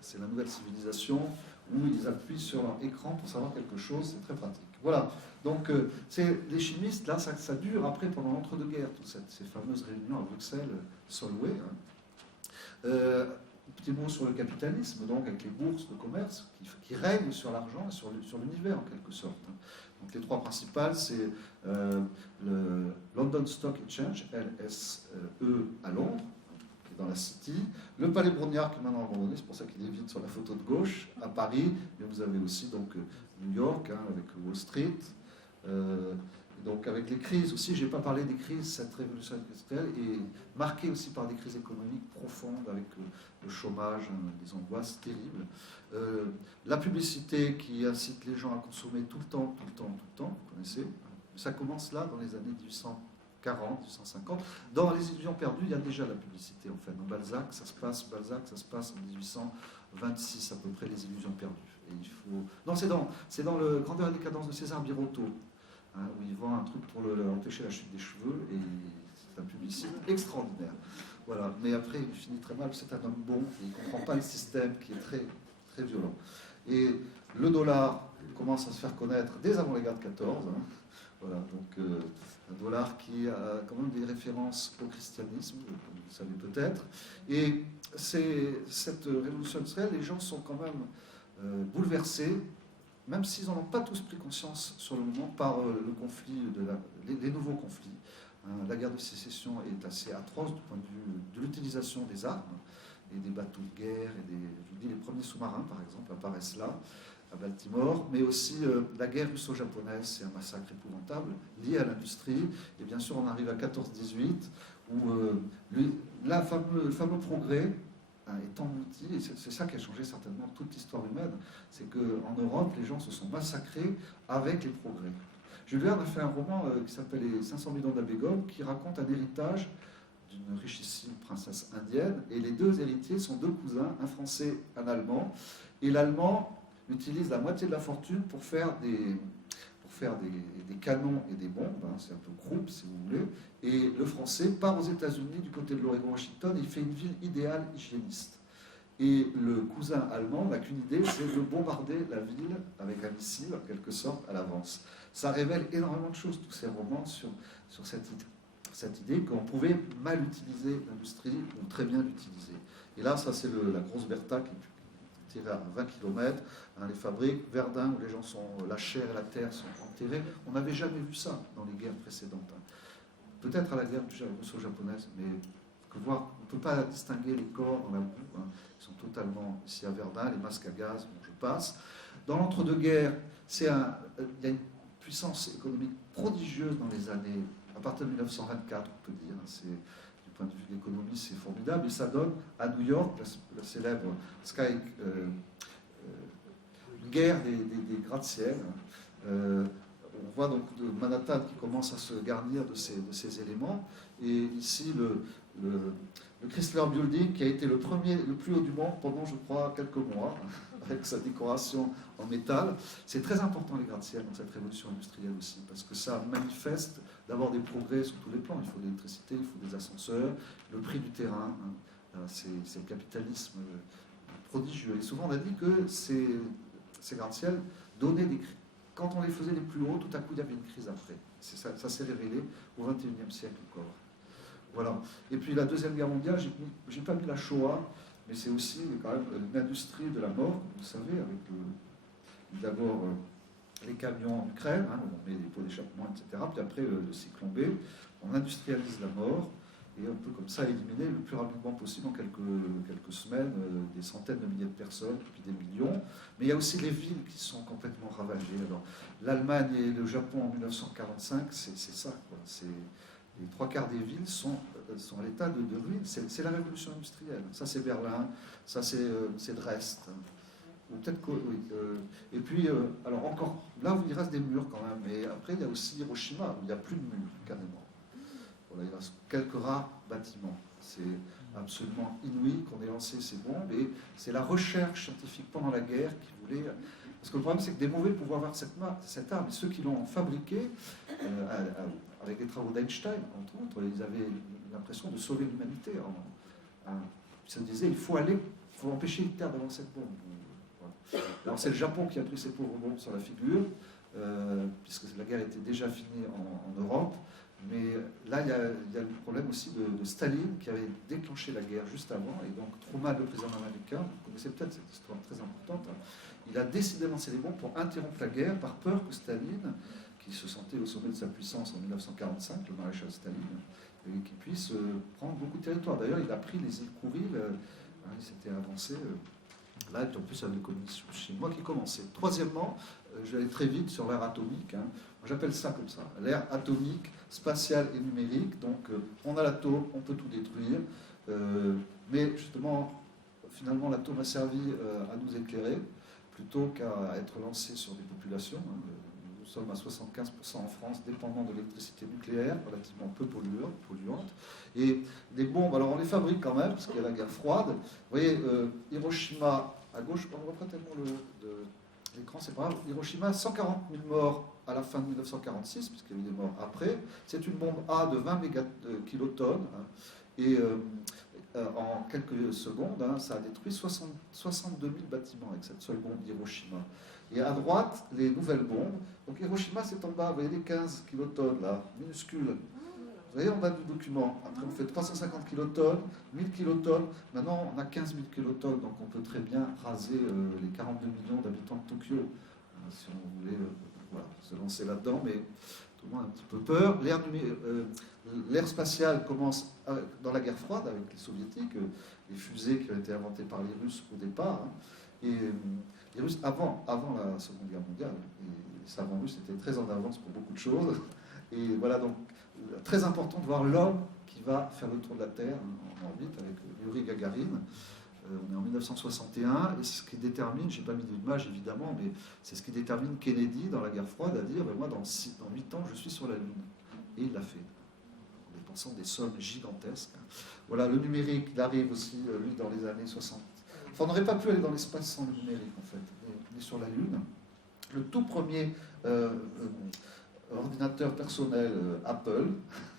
C'est la nouvelle civilisation où ils appuient sur leur écran pour savoir quelque chose. C'est très pratique. Voilà. Donc, les chimistes, là, ça dure après, pendant l'entre-deux-guerres, toutes ces fameuses réunions à Bruxelles, Solvay. Hein. Petit mot sur le capitalisme, donc, avec les bourses de commerce qui règnent sur l'argent et sur l'univers, en quelque sorte. Hein. Donc, les trois principales, c'est le London Stock Exchange, LSE, à Londres, qui est dans la City, le Palais Brongniart, qui est maintenant abandonné, c'est pour ça qu'il est vide sur la photo de gauche, à Paris, et vous avez aussi donc, New York, hein, avec Wall Street. Donc avec les crises aussi, je n'ai pas parlé des crises, cette révolution industrielle est marquée aussi par des crises économiques profondes avec le chômage, des angoisses terribles. La publicité qui incite les gens à consommer tout le temps, vous connaissez. Ça commence là, dans les années 1840, 1850. Dans Les Illusions perdues, il y a déjà la publicité en fait. Dans Balzac, ça se passe en 1826 à peu près, Les Illusions perdues. Et il faut... Non, c'est dans le Grandeur et décadence de César Birotteau, hein, où il vend un truc pour empêcher la chute des cheveux, et c'est un publicité extraordinaire. Voilà. Mais après, il finit très mal, c'est un homme bon, et il ne comprend pas le système qui est très, très violent. Et le dollar commence à se faire connaître dès avant la guerre de 14. Hein. Voilà, donc un dollar qui a quand même des références au christianisme, comme vous le savez peut-être. Et cette révolution industrielle, les gens sont quand même bouleversés, même s'ils n'en ont pas tous pris conscience sur le moment, par le conflit, les nouveaux conflits. La guerre de sécession est assez atroce du point de vue de l'utilisation des armes et des bateaux de guerre, et je vous dis, les premiers sous-marins, par exemple, apparaissent là, à Baltimore, mais aussi la guerre russo-japonaise, c'est un massacre épouvantable, lié à l'industrie, et bien sûr on arrive à 14-18, où le fameux progrès, étant outil, et c'est ça qui a changé certainement toute l'histoire humaine, c'est qu'en Europe, les gens se sont massacrés avec les progrès. Jules Verne a fait un roman qui s'appelle Les 500 000 ans d'Abégone, qui raconte un héritage d'une richissime princesse indienne, et les deux héritiers sont deux cousins, un français, un allemand, et l'allemand utilise la moitié de la fortune pour faire des canons et des bombes, hein, c'est un peu Krupp si vous voulez, et le français part aux États-Unis du côté de l'Oregon-Washington, et il fait une ville idéale hygiéniste. Et le cousin allemand n'a qu'une idée, c'est de bombarder la ville avec un missile, en quelque sorte, à l'avance. Ça révèle énormément de choses, tous ces romans, sur cette idée qu'on pouvait mal utiliser l'industrie ou très bien l'utiliser. Et là, ça c'est la grosse Bertha qui est tirée à 20 km, hein, les fabriques, Verdun, où les gens sont, la chair et la terre sont enterrés. On n'avait jamais vu ça dans les guerres précédentes. Hein. Peut-être à la guerre russo-japonaise, mais on ne peut pas distinguer les corps dans la boue. Hein. Ils sont totalement, ici à Verdun, les masques à gaz, bon, je passe. Dans l'entre-deux-guerres, il y a une puissance économique prodigieuse dans les années, à partir de 1924, on peut dire. Hein, du point de vue de l'économie, c'est formidable. Et ça donne à New York, la célèbre Sky, une guerre des gratte-ciel. On voit donc de Manhattan qui commence à se garnir de ces éléments. Et ici, le Chrysler Building, qui a été le plus haut du monde pendant, je crois, quelques mois, avec sa décoration en métal. C'est très important, les gratte-ciel, dans cette révolution industrielle aussi, parce que ça manifeste d'abord des progrès sur tous les plans. Il faut de l'électricité, il faut des ascenseurs, le prix du terrain. Hein. C'est le capitalisme prodigieux. Et souvent, on a dit que ces gratte-ciel donnaient des crises. Quand on les faisait les plus hauts, tout à coup, il y avait une crise après. Ça s'est révélé au XXIe siècle encore. Voilà. Et puis la Deuxième Guerre mondiale, j'ai pas mis la Shoah, mais c'est aussi quand même une industrie de la mort, vous le savez, avec d'abord les camions en Ukraine, hein, on met des pots d'échappement, etc. Puis après le cyclone B, on industrialise la mort, et on peut comme ça éliminer le plus rapidement possible en quelques semaines des centaines de milliers de personnes, puis des millions. Mais il y a aussi les villes qui sont complètement ravagées. Alors l'Allemagne et le Japon en 1945, c'est ça, quoi. Les 3/4 des villes sont à l'état de ruine. C'est la révolution industrielle. Ça, c'est Berlin, ça, c'est Dresde. Ou peut-être que, oui. Et puis, alors encore, là où il reste des murs quand même. Et après, il y a aussi Hiroshima, où il n'y a plus de murs, carrément. Voilà, il reste quelques rares bâtiments. C'est absolument inouï qu'on ait lancé ces bombes. Et c'est la recherche scientifique pendant la guerre qui voulait... Parce que le problème, c'est que des mauvais pouvaient avoir cette arme. Et ceux qui l'ont fabriquée, avec les travaux d'Einstein, entre autres, ils avaient l'impression de sauver l'humanité. Ils se disaient, il faut empêcher Hitler d'avoir cette bombe. Voilà. Alors c'est le Japon qui a pris ces pauvres bombes sur la figure, puisque la guerre était déjà finie en Europe. Mais là, il y a le problème aussi de Staline, qui avait déclenché la guerre juste avant. Et donc Truman, le président américain, vous connaissez peut-être cette histoire très importante, il a décidé de lancer les bombes pour interrompre la guerre, par peur que Staline, qui se sentait au sommet de sa puissance en 1945, le maréchal Staline, qui puisse prendre beaucoup de territoire. D'ailleurs, il a pris les îles Kouril, il s'était avancé. Là, et puis en plus, il y avait l'économie chinoise qui commençait. Troisièmement, je vais aller très vite sur l'ère atomique. J'appelle ça comme ça, l'ère atomique, spatiale et numérique. Donc, on a l'atome, on peut tout détruire. Mais justement, finalement, l'atome a servi à nous éclairer, plutôt qu'à être lancé sur des populations. Nous sommes à 75% en France dépendants de l'électricité nucléaire, relativement peu polluante. Et des bombes, alors on les fabrique quand même, parce qu'il y a la guerre froide. Vous voyez, Hiroshima, à gauche, on ne voit pas tellement l'écran, c'est pas grave. Hiroshima, 140 000 morts à la fin de 1946, puisqu'il y a eu des morts après. C'est une bombe A de 20 kilotonnes. Et en quelques secondes, ça a détruit 62 000 bâtiments avec cette seule bombe d'Hiroshima. Et à droite, les nouvelles bombes. Donc Hiroshima, c'est en bas, vous voyez les 15 kilotonnes là, minuscules. Vous voyez en bas du document. Après, on fait 350 kilotonnes, 1000 kilotonnes. Maintenant, on a 15 000 kilotonnes, donc on peut très bien raser les 42 millions d'habitants de Tokyo. Si on voulait se lancer là-dedans, mais tout le monde a un petit peu peur. L'ère spatiale commence dans la guerre froide avec les soviétiques, les fusées qui ont été inventées par les Russes au départ. Et les Russes, avant la Seconde Guerre mondiale, les savants russes étaient très en avance pour beaucoup de choses. Et voilà, donc, très important de voir l'homme qui va faire le tour de la Terre en orbite avec Yuri Gagarin. On est en 1961, et c'est ce qui détermine, je n'ai pas mis d'image évidemment, mais c'est ce qui détermine Kennedy dans la guerre froide à dire, moi dans 8 ans je suis sur la Lune. Et il l'a fait, en dépensant des sommes gigantesques. Voilà, le numérique, il arrive aussi, lui, dans les années 60. Enfin, on n'aurait pas pu aller dans l'espace sans le numérique, en fait. On est sur la Lune. Le tout premier ordinateur personnel Apple,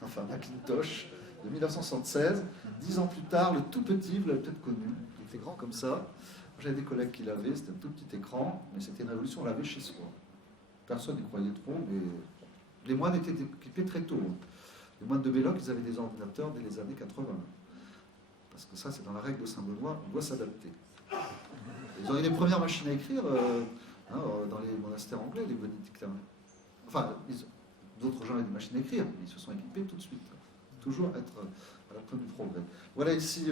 enfin Macintosh, de 1976. 10 ans plus tard, le tout petit, vous l'avez peut-être connu, il était grand comme ça. J'avais des collègues qui l'avaient, c'était un tout petit écran, mais c'était une révolution, on l'avait chez soi. Personne n'y croyait trop, mais les moines étaient équipés très tôt. Les moines de Belloc, ils avaient des ordinateurs dès les années 80. Parce que ça, c'est dans la règle de Saint-Benoît, on doit s'adapter. Ils ont eu les premières machines à écrire dans les monastères anglais, les bénédictins. Enfin, d'autres gens avaient des machines à écrire, mais ils se sont équipés tout de suite. Toujours être à la pointe du progrès. Voilà ici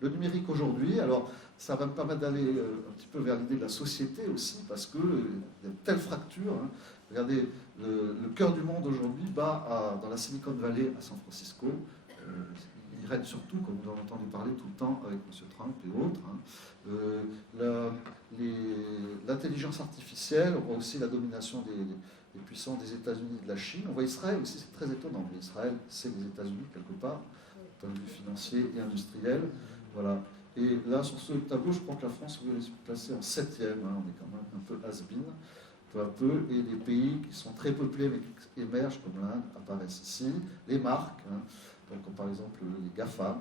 le numérique aujourd'hui. Alors, ça va me permettre d'aller un petit peu vers l'idée de la société aussi, parce qu'il y a de telles fractures. Regardez, le cœur du monde aujourd'hui bat dans la Silicon Valley à San Francisco. Il règne surtout, comme vous en avez entendu parler tout le temps avec M. Trump et autres. L'intelligence artificielle, on voit aussi la domination des puissants des États-Unis et de la Chine. On voit Israël aussi, c'est très étonnant. Mais Israël, c'est les États-Unis quelque part, d'un point de vue financier et industriel. Voilà. Et là, sur ce tableau, je crois que la France voulait se placer en 7e. On est quand même un peu has-been, peu à peu. Et les pays qui sont très peuplés mais qui émergent, comme l'Inde, apparaissent ici. Les marques, donc, comme par exemple les GAFA.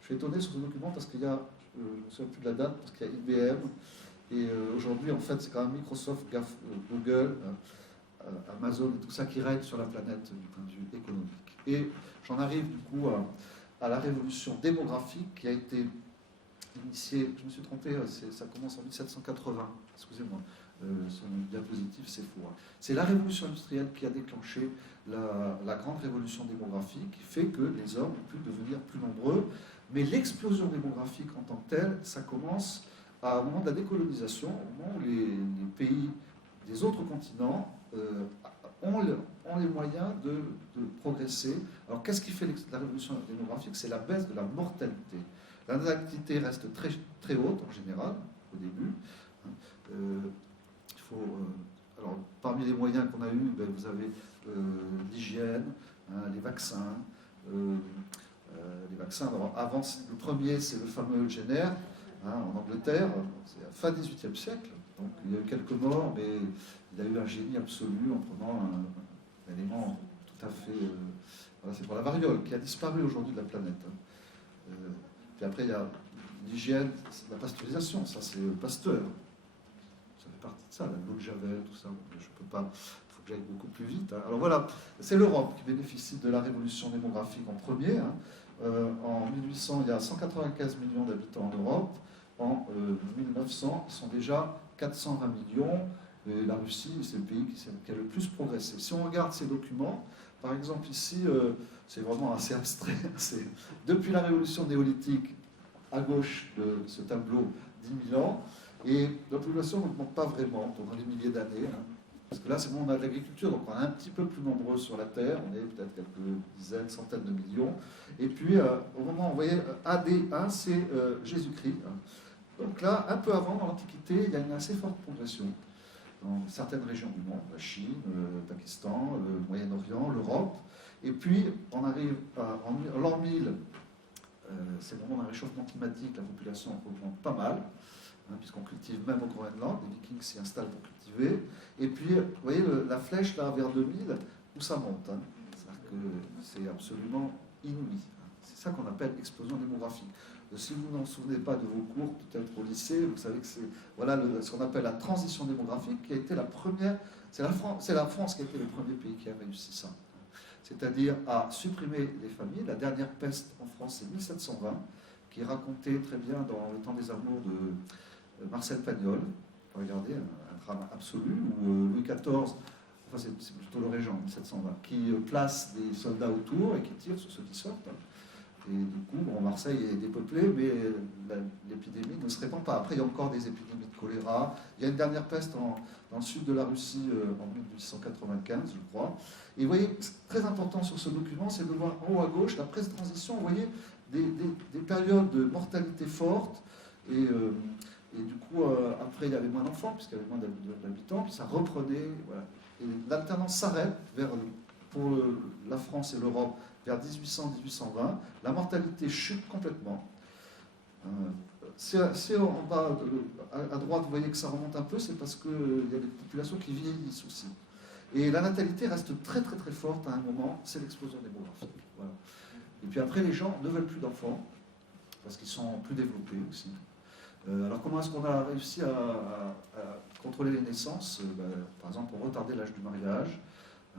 Je suis étonné sur ce document parce qu'il y a, je ne me souviens plus de la date, parce qu'il y a IBM. Et aujourd'hui, en fait, c'est quand même Microsoft, Google, Amazon et tout ça qui règne sur la planète du point de vue économique. Et j'en arrive du coup à la révolution démographique qui a été initiée, je me suis trompé, ça commence en 1780, excusez-moi, son diapositive c'est faux. C'est la révolution industrielle qui a déclenché la grande révolution démographique qui fait que les hommes ont pu devenir plus nombreux, mais l'explosion démographique en tant que telle, ça commence au moment de la décolonisation, au moment où les pays des autres continents ont les moyens de progresser. Alors qu'est-ce qui fait la révolution démographique? C'est la baisse de la mortalité. La natalité reste très, très haute en général, au début. Il faut, alors, parmi les moyens qu'on a eus, vous avez l'hygiène, les vaccins. Les vaccins, alors, avant, le premier, c'est le fameux Jenner, en Angleterre, c'est à la fin 18e siècle. Donc il y a eu quelques morts, mais il a eu un génie absolu en prenant un élément tout à fait... voilà, c'est pour la variole, qui a disparu aujourd'hui de la planète. Puis après, il y a l'hygiène, la pasteurisation, ça c'est Pasteur. Ça fait partie de ça, l'eau de Javel, tout ça. Je peux pas, il faut que j'aille beaucoup plus vite. Alors voilà, c'est l'Europe qui bénéficie de la révolution démographique en premier. En 1800, il y a 195 millions d'habitants en Europe. En 1900, ils sont déjà 420 millions. Et la Russie, c'est le pays qui a le plus progressé. Si on regarde ces documents, par exemple ici, c'est vraiment assez abstrait. Depuis la révolution néolithique, à gauche de ce tableau, 10 000 ans, et la population n'augmente pas vraiment pendant les milliers d'années. Parce que là, c'est bon, on a de l'agriculture, donc on est un petit peu plus nombreux sur la Terre, on est peut-être quelques dizaines, centaines de millions. Et puis, au moment, vous voyez, AD1, c'est Jésus-Christ. Donc là, un peu avant, dans l'Antiquité, il y a une assez forte progression dans certaines régions du monde, la Chine, le Pakistan, le Moyen-Orient, l'Europe. Et puis, on arrive en l'an 1000, c'est le moment d'un réchauffement climatique, la population augmente pas mal, puisqu'on cultive même au Groenland, les Vikings s'y installent pour cultiver. Et puis, vous voyez la flèche là vers 2000, où ça monte. C'est-à-dire que c'est absolument inouï. C'est ça qu'on appelle explosion démographique. Si vous n'en souvenez pas de vos cours, peut-être au lycée, vous savez que c'est voilà, ce qu'on appelle la transition démographique qui a été la première. C'est la France qui a été le premier pays qui a réussi ça. C'est-à-dire à supprimer les familles. La dernière peste en France, c'est 1720, qui est racontée très bien dans Le Temps des Amours de Marcel Pagnol. Regardez, un drame absolu, où Louis XIV, enfin c'est plutôt le régent, 1720, qui place des soldats autour et qui tire sur ceux qui sortent. Et du coup, Marseille est dépeuplée, mais l'épidémie ne se répand pas. Après, il y a encore des épidémies de choléra. Il y a une dernière peste dans le sud de la Russie en 1895, je crois. Et vous voyez, très important sur ce document, c'est de voir en haut à gauche, la pré-transition, vous voyez, des périodes de mortalité forte. Et du coup, après, il y avait moins d'enfants, puisqu'il y avait moins d'habitants, puis ça reprenait. Voilà. Et l'alternance s'arrête pour la France et l'Europe vers 1800-1820. La mortalité chute complètement. C'est en bas, à droite, vous voyez que ça remonte un peu, c'est parce qu'il y a des populations qui vieillissent aussi. Et la natalité reste très très très forte à un moment, c'est l'explosion démographique. Voilà. Et puis après, les gens ne veulent plus d'enfants, parce qu'ils sont plus développés aussi. Alors comment est-ce qu'on a réussi à contrôler les naissances? Par exemple, pour retarder l'âge du mariage.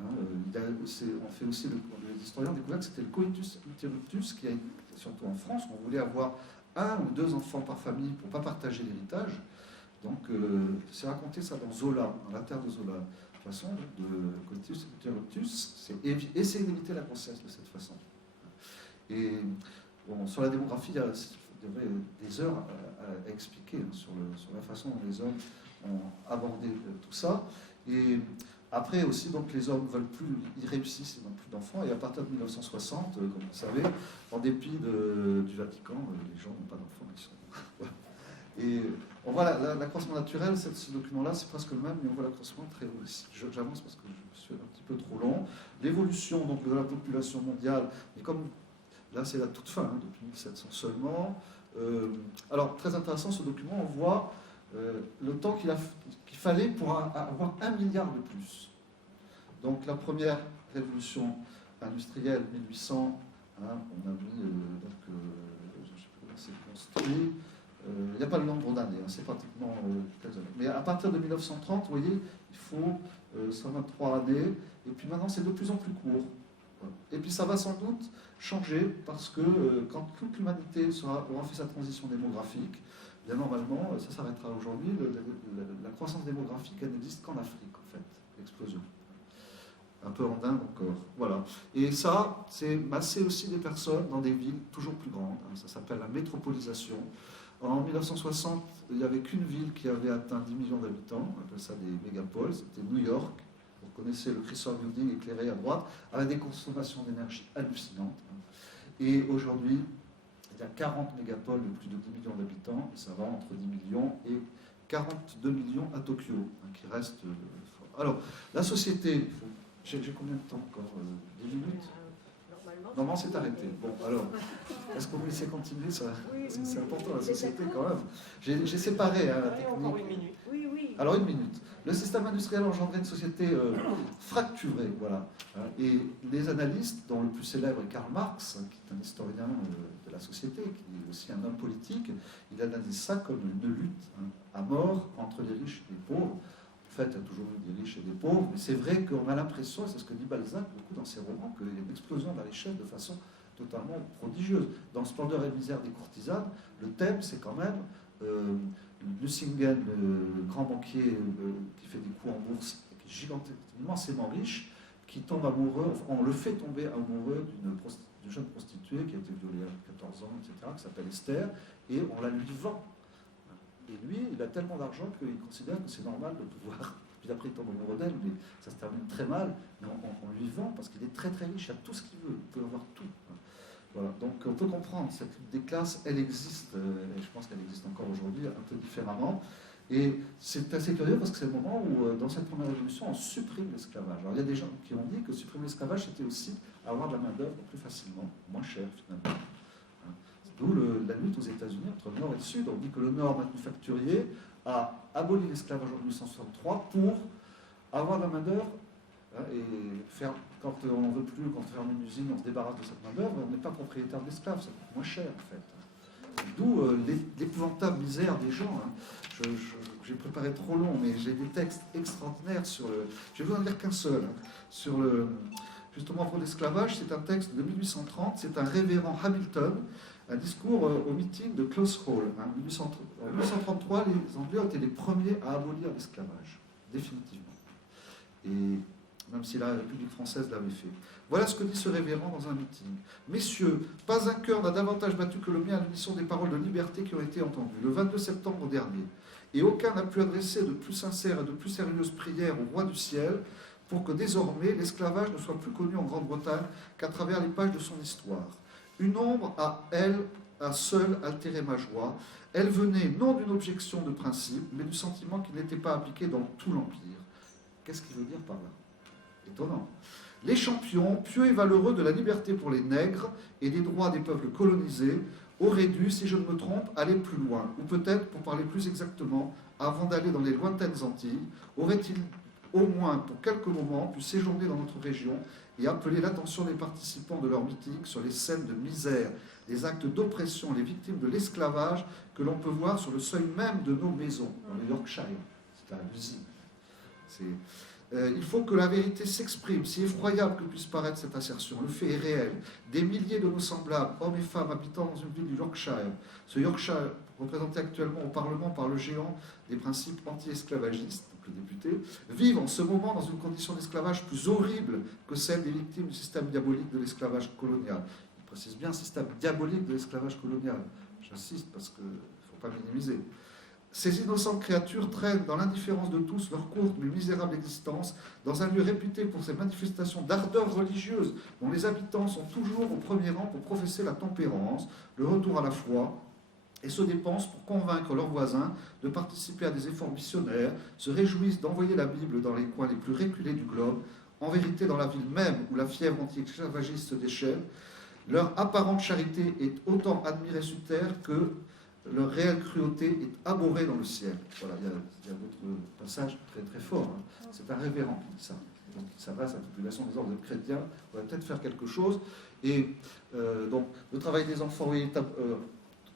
On fait aussi, les historiens ont découvert que c'était le coitus interruptus, qui a, surtout en France, on voulait avoir 1 ou 2 enfants par famille pour ne pas partager l'héritage. Donc c'est raconté ça dans Zola, dans La Terre de Zola. De toute façon, de coitus interruptus, c'est essayer d'éviter la grossesse de cette façon. Et bon, sur la démographie, il y avait des heures à expliquer sur la façon dont les hommes ont abordé tout ça. Et après aussi, donc, les hommes veulent plus, ils réussissent, ils n'ont plus d'enfants. Et à partir de 1960, comme vous savez, en dépit du Vatican, les gens n'ont pas d'enfants. Et on voit l'accroissement naturel, ce document-là, c'est presque le même, mais on voit l'accroissement très haut ici. J'avance parce que je suis un petit peu trop long. L'évolution donc, de la population mondiale, mais comme là c'est la toute fin, depuis 1700 seulement. Alors, très intéressant ce document, on voit le temps qu'il fallait pour avoir 1 milliard de plus. Donc la première révolution industrielle, 1800, on a mis, je ne sais pas comment c'est construit, il n'y a pas le nombre d'années, c'est pratiquement quelques années. Mais à partir de 1930, vous voyez, il faut 123 années, et puis maintenant c'est de plus en plus court. Et puis ça va sans doute changer, parce que quand toute l'humanité aura fait sa transition démographique, bien normalement, ça s'arrêtera aujourd'hui. La croissance démographique, elle n'existe qu'en Afrique, en fait, l'explosion. Un peu en Inde encore. Voilà. Et ça, c'est masser aussi des personnes dans des villes toujours plus grandes. Ça s'appelle la métropolisation. En 1960, il n'y avait qu'une ville qui avait atteint 10 millions d'habitants. On appelle ça des mégapoles. C'était New York, pour Vous connaissez le Chrysler Building éclairé à droite, avec des consommations d'énergie hallucinantes. Et aujourd'hui, il y a 40 mégapoles de plus de 10 millions d'habitants, et ça va entre 10 millions et 42 millions à Tokyo, qui reste fort. Alors, la société, j'ai combien de temps encore 10 minutes? Normalement, c'est arrêté. Bon, alors, est-ce qu'on vous laisse continuer ça? C'est important, la société, quand même. J'ai séparé la Allez, encore technique. une minute. Oui. Alors, une minute. Le système industriel engendrait une société fracturée, voilà. Et les analystes, dont le plus célèbre est Karl Marx, qui est un historien de la société, qui est aussi un homme politique, il analyse ça comme une lutte à mort entre les riches et les pauvres. En fait, il y a toujours eu des riches et des pauvres, mais c'est vrai qu'on a l'impression, et c'est ce que dit Balzac beaucoup dans ses romans, qu'il y a une explosion de la richesse de façon totalement prodigieuse. Dans Splendeur et misère des courtisanes, le thème, c'est quand même Nucingen, le grand banquier qui fait des coups en bourse, qui est gigantiquement, immensément riche, qui tombe amoureux, on le fait tomber amoureux d'une jeune prostituée qui a été violée à 14 ans, etc., qui s'appelle Esther, et on la lui vend. Et lui, il a tellement d'argent qu'il considère que c'est normal de pouvoir. Puis après, il tombe amoureux d'elle, mais ça se termine très mal. Mais on lui vend parce qu'il est très très riche, il a tout ce qu'il veut, il peut avoir tout. Voilà. Donc on peut comprendre, cette lutte des classes, elle existe, et je pense qu'elle existe encore aujourd'hui, un peu différemment. Et c'est assez curieux parce que c'est le moment où, dans cette première révolution, on supprime l'esclavage. Alors il y a des gens qui ont dit que supprimer l'esclavage, c'était aussi avoir de la main-d'œuvre plus facilement, moins chère finalement. D'où la lutte aux États-Unis entre le Nord et le Sud. On dit que le Nord manufacturier a aboli l'esclavage en 1863 pour avoir de la main-d'œuvre et faire, quand on n'en veut plus, quand on ferme une usine, on se débarrasse de cette main-d'œuvre, on n'est pas propriétaire d'esclaves, ça coûte moins cher en fait. D'où l'épouvantable misère des gens. J'ai préparé trop long, mais j'ai des textes extraordinaires sur le. Je vais vous en dire qu'un seul. Sur justement pour l'esclavage, c'est un texte de 1830, c'est un révérend Hamilton. Un discours au meeting de Close Hall. En 1833, les Anglais ont été les premiers à abolir l'esclavage, définitivement. Et même si la République française l'avait fait. Voilà ce que dit ce révérend dans un meeting. Messieurs, pas un cœur n'a davantage battu que le mien à l'unisson des paroles de liberté qui ont été entendues le 22 septembre dernier. Et aucun n'a pu adresser de plus sincères et de plus sérieuses prières au roi du ciel pour que désormais l'esclavage ne soit plus connu en Grande-Bretagne qu'à travers les pages de son histoire. Une ombre a seule altéré ma joie. Elle venait non d'une objection de principe, mais du sentiment qu'il n'était pas appliqué dans tout l'Empire. Qu'est-ce qu'il veut dire par là? Étonnant. Les champions, pieux et valeureux de la liberté pour les nègres et des droits des peuples colonisés, auraient dû, si je ne me trompe, aller plus loin, ou peut-être, pour parler plus exactement, avant d'aller dans les lointaines Antilles, auraient-ils au moins pour quelques moments pu séjourner dans notre région et appeler l'attention des participants de leur meeting sur les scènes de misère, les actes d'oppression, les victimes de l'esclavage que l'on peut voir sur le seuil même de nos maisons, dans le Yorkshire. C'est un usine. Il faut que la vérité s'exprime, si effroyable que puisse paraître cette assertion. Le fait est réel. Des milliers de nos semblables, hommes et femmes habitant dans une ville du Yorkshire, ce Yorkshire représenté actuellement au Parlement par le géant des principes anti-esclavagistes, le député, vivent en ce moment dans une condition d'esclavage plus horrible que celle des victimes du système diabolique de l'esclavage colonial. Il précise bien système diabolique de l'esclavage colonial. J'insiste parce qu'il ne faut pas minimiser. Ces innocentes créatures traînent dans l'indifférence de tous leur courte mais misérable existence dans un lieu réputé pour ses manifestations d'ardeur religieuse dont les habitants sont toujours au premier rang pour professer la tempérance, le retour à la foi, et se dépensent pour convaincre leurs voisins de participer à des efforts missionnaires, se réjouissent d'envoyer la Bible dans les coins les plus reculés du globe. En vérité, dans la ville même où la fièvre anti-esclavagiste se déchaîne, leur apparente charité est autant admirée sur terre que leur réelle cruauté est abhorrée dans le ciel. Voilà, il y a d'autres passages très très forts. C'est un révérend qui dit ça. Donc il s'adresse à la population des ordres chrétiens. On va peut-être faire quelque chose. Et donc le travail des enfants est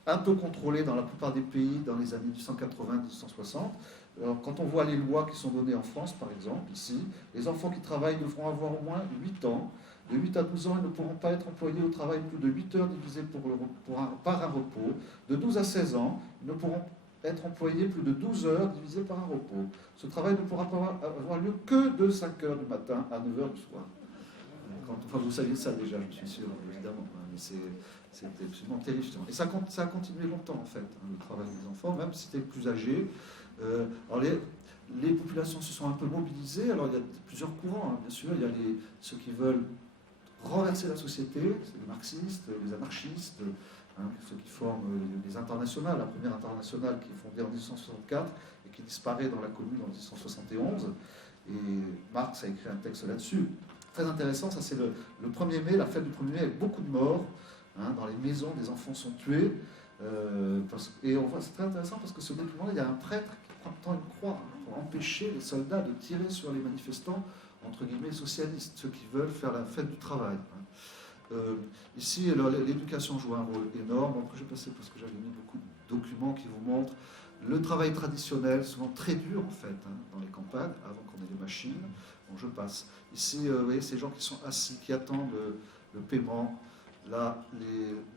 un peu contrôlé dans la plupart des pays dans les années 1880-1860. Alors, quand on voit les lois qui sont données en France, par exemple, ici, les enfants qui travaillent devront avoir au moins 8 ans. De 8 à 12 ans, ils ne pourront pas être employés au travail plus de 8 heures divisées par un repos. De 12 à 16 ans, ils ne pourront être employés plus de 12 heures divisées par un repos. Ce travail ne pourra pas avoir lieu que de 5 heures du matin à 9 heures du soir. Enfin, vous saviez ça déjà, je suis sûr, évidemment. Mais c'est absolument terrifiant. Et ça a continué longtemps, en fait, le travail des enfants, même si c'était plus âgé. Alors les populations se sont un peu mobilisées. Alors il y a plusieurs courants, hein, bien sûr. Il y a ceux qui veulent renverser la société, c'est les marxistes, les anarchistes, hein, ceux qui forment les internationales, la première internationale qui est fondée en 1964 et qui disparaît dans la Commune en 1971. Et Marx a écrit un texte là-dessus. Très intéressant, ça c'est le 1er mai, la fête du 1er mai avec beaucoup de morts. Hein, dans les maisons, des enfants sont tués. Et on voit, c'est très intéressant parce que ce document-là, il y a un prêtre qui tend une croix pour empêcher les soldats de tirer sur les manifestants, entre guillemets, socialistes, ceux qui veulent faire la fête du travail. Ici, l'éducation joue un rôle énorme. Donc, je vais passer parce que j'avais mis beaucoup de documents qui vous montrent le travail traditionnel, souvent très dur en fait, hein, dans les campagnes, avant qu'on ait les machines. Bon, je passe. Ici, vous voyez, ces gens qui sont assis, qui attendent le paiement. Là,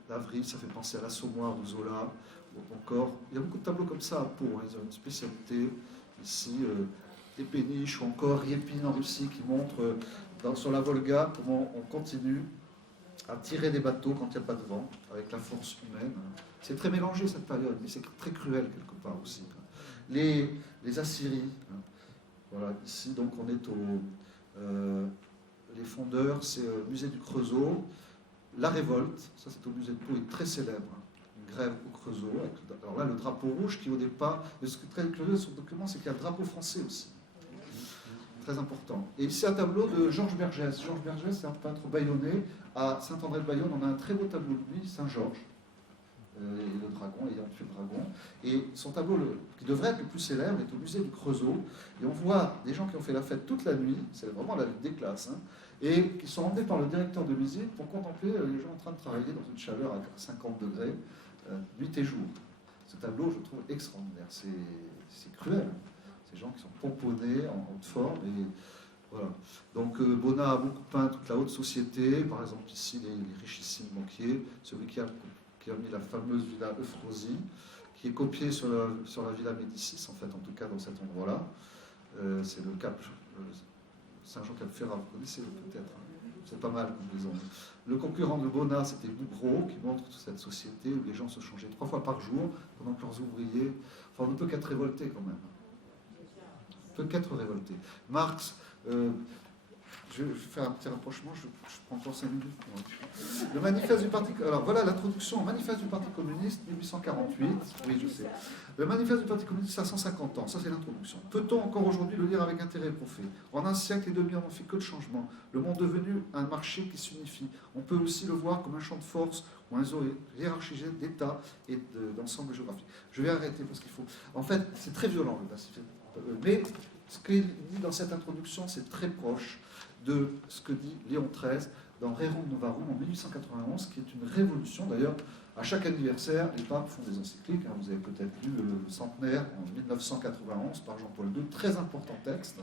l'avril, ça fait penser à l'Assommoir de Zola. Encore, il y a beaucoup de tableaux comme ça à Pau, hein, ils ont une spécialité. Ici, des péniches, ou encore Riépine en Russie, qui montre sur la Volga comment on continue à tirer des bateaux quand il n'y a pas de vent, avec la force humaine. C'est très mélangé cette période, mais c'est très cruel quelque part aussi. Les Assyries, hein. Voilà, ici donc on est les fondeurs, c'est le musée du Creusot. La révolte, ça c'est au musée de Pau, est très célèbre. Hein. Une grève au Creusot. Alors là, le drapeau rouge qui au départ, et ce qui est très curieux de ce document, c'est qu'il y a le drapeau français aussi. Très important. Et ici un tableau de Georges Bergès. Georges Bergès, c'est un peintre bayonnais. À Saint-André-de-Bayonne, on a un très beau tableau de lui, Saint-Georges, et le dragon, ayant tué le dragon. Et son tableau, qui devrait être le plus célèbre, est au musée du Creusot. Et on voit des gens qui ont fait la fête toute la nuit, c'est vraiment la lutte des classes, hein, et qui sont emmenés par le directeur de visite pour contempler les gens en train de travailler dans une chaleur à 50 degrés, nuit et jour. Ce tableau, je trouve extraordinaire. C'est cruel. Ces gens qui sont pomponnés en haute forme. Et voilà. Donc Bonnat a beaucoup peint toute la haute société, par exemple ici les richissimes banquiers, celui qui a mis la fameuse villa Euphrosie, qui est copiée sur la villa Médicis, en fait, en tout cas dans cet endroit-là. C'est le Cap Saint-Jean-Cap-Ferrat, vous connaissez peut-être, hein. C'est pas mal comme maison. Le concurrent de Bonnat, c'était Bougreau, qui montre toute cette société où les gens se changeaient 3 fois par jour, pendant que leurs ouvriers... Enfin, on ne peut qu'être révolté quand même. On ne peut qu'être révolté. Marx... je vais faire un petit rapprochement, je prends encore 5 minutes. Le manifeste du Parti... Alors voilà l'introduction au manifeste du Parti communiste, 1848. Oui, je sais. Le manifeste du Parti communiste, ça a 150 ans. Ça, c'est l'introduction. Peut-on encore aujourd'hui le lire avec intérêt profond? En un siècle et demi, on n'en fait que de changement. Le monde devenu un marché qui s'unifie. On peut aussi le voir comme un champ de force ou un réseau hiérarchisé d'États et d'ensemble géographique. Je vais arrêter parce qu'il faut... En fait, c'est très violent, le pacifisme. Mais ce qu'il dit dans cette introduction, c'est très proche de ce que dit Léon XIII dans Rerum Novarum en 1891, qui est une révolution. D'ailleurs, à chaque anniversaire, les papes font des encycliques. Hein, vous avez peut-être lu le centenaire en 1991 par Jean-Paul II, très important texte.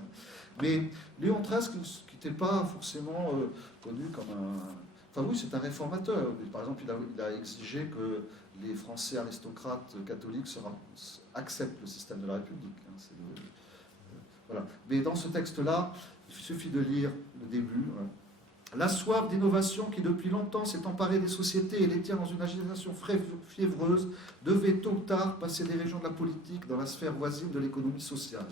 Mais Léon XIII, qui n'était pas forcément connu comme un... Enfin oui, c'est un réformateur. Par exemple, il a exigé que les Français aristocrates catholiques acceptent le système de la République. Hein, voilà. Mais dans ce texte-là, il suffit de lire le début. La soif d'innovation qui depuis longtemps s'est emparée des sociétés et les tient dans une agitation fiévreuse devait tôt ou tard passer des régions de la politique dans la sphère voisine de l'économie sociale.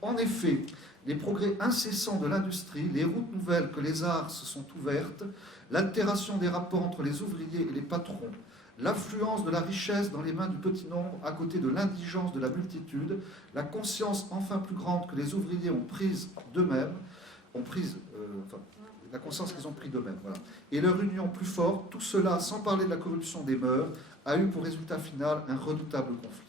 En effet, les progrès incessants de l'industrie, les routes nouvelles que les arts se sont ouvertes, l'altération des rapports entre les ouvriers et les patrons, l'affluence de la richesse dans les mains du petit nombre à côté de l'indigence de la multitude, la conscience enfin plus grande que les ouvriers ont prise d'eux-mêmes, la conscience qu'ils ont pris d'eux-mêmes, voilà. Et leur union plus forte, tout cela, sans parler de la corruption des mœurs, a eu pour résultat final un redoutable conflit.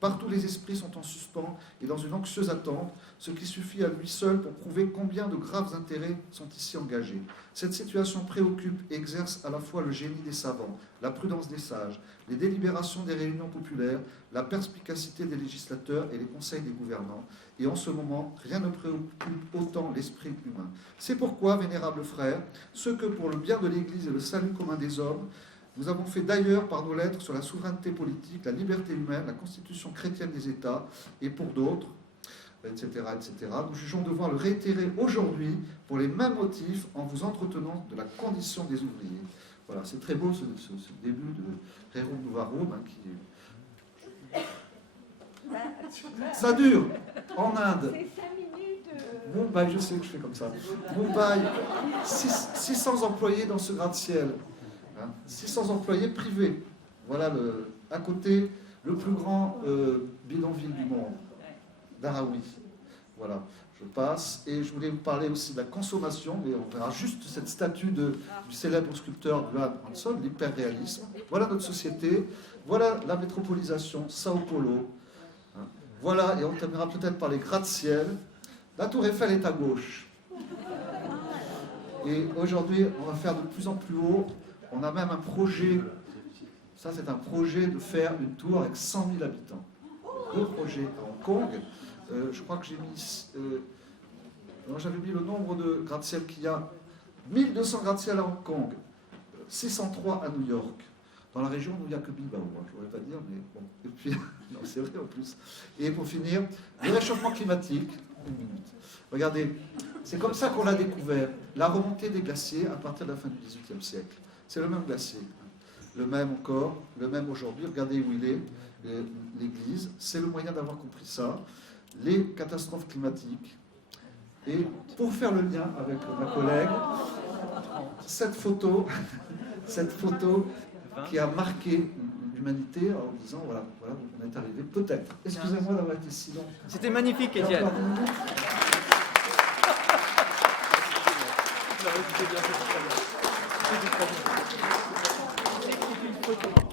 Partout les esprits sont en suspens et dans une anxieuse attente, ce qui suffit à lui seul pour prouver combien de graves intérêts sont ici engagés. Cette situation préoccupe et exerce à la fois le génie des savants, la prudence des sages, les délibérations des réunions populaires, la perspicacité des législateurs et les conseils des gouvernants. Et en ce moment, rien ne préoccupe autant l'esprit humain. C'est pourquoi, vénérables frères, ce que pour le bien de l'Église et le salut commun des hommes, nous avons fait d'ailleurs par nos lettres sur la souveraineté politique, la liberté humaine, la constitution chrétienne des États, et pour d'autres, etc., etc. Nous jugeons devoir le réitérer aujourd'hui pour les mêmes motifs en vous entretenant de la condition des ouvriers. Voilà, c'est très beau ce début de Rerum Novarum, hein, qui est... Ça dure. En Inde, C'est 5 minutes. Mumbai, je sais que je fais comme ça. Mumbai, 600 employés dans ce gratte-ciel. 600 employés privés. Voilà, à côté, le plus grand bidonville du monde, Dharawi. Voilà, je passe. Et je voulais vous parler aussi de la consommation, mais on verra juste cette statue du célèbre sculpteur Johan Hanson, l'hyperréalisme. Voilà notre société, voilà la métropolisation, Sao Paulo. Voilà, et on terminera peut-être par les gratte-ciel. La tour Eiffel est à gauche. Et aujourd'hui, on va faire de plus en plus haut. On a même un projet, ça c'est un projet de faire une tour avec 100 000 habitants. 2 projets à Hong Kong. Je crois que j'ai mis... j'avais mis le nombre de gratte-ciel qu'il y a. 1200 gratte-ciel à Hong Kong. 603 à New York. Dans la région où il n'y a que Bilbao, je ne voudrais pas dire, mais bon. Et puis, non, c'est vrai en plus. Et pour finir, le réchauffement climatique. Une minute. Regardez, c'est comme ça qu'on l'a découvert. La remontée des glaciers à partir de la fin du XVIIIe siècle. C'est le même glacier. Le même encore, le même aujourd'hui. Regardez où il est, l'église. C'est le moyen d'avoir compris ça. Les catastrophes climatiques. Et pour faire le lien avec ma collègue, cette photo qui a marqué l'humanité en disant voilà, on est arrivé, peut-être. Excusez-moi d'avoir été si long. C'était magnifique, Étienne. C'était très bien. C'était très bien.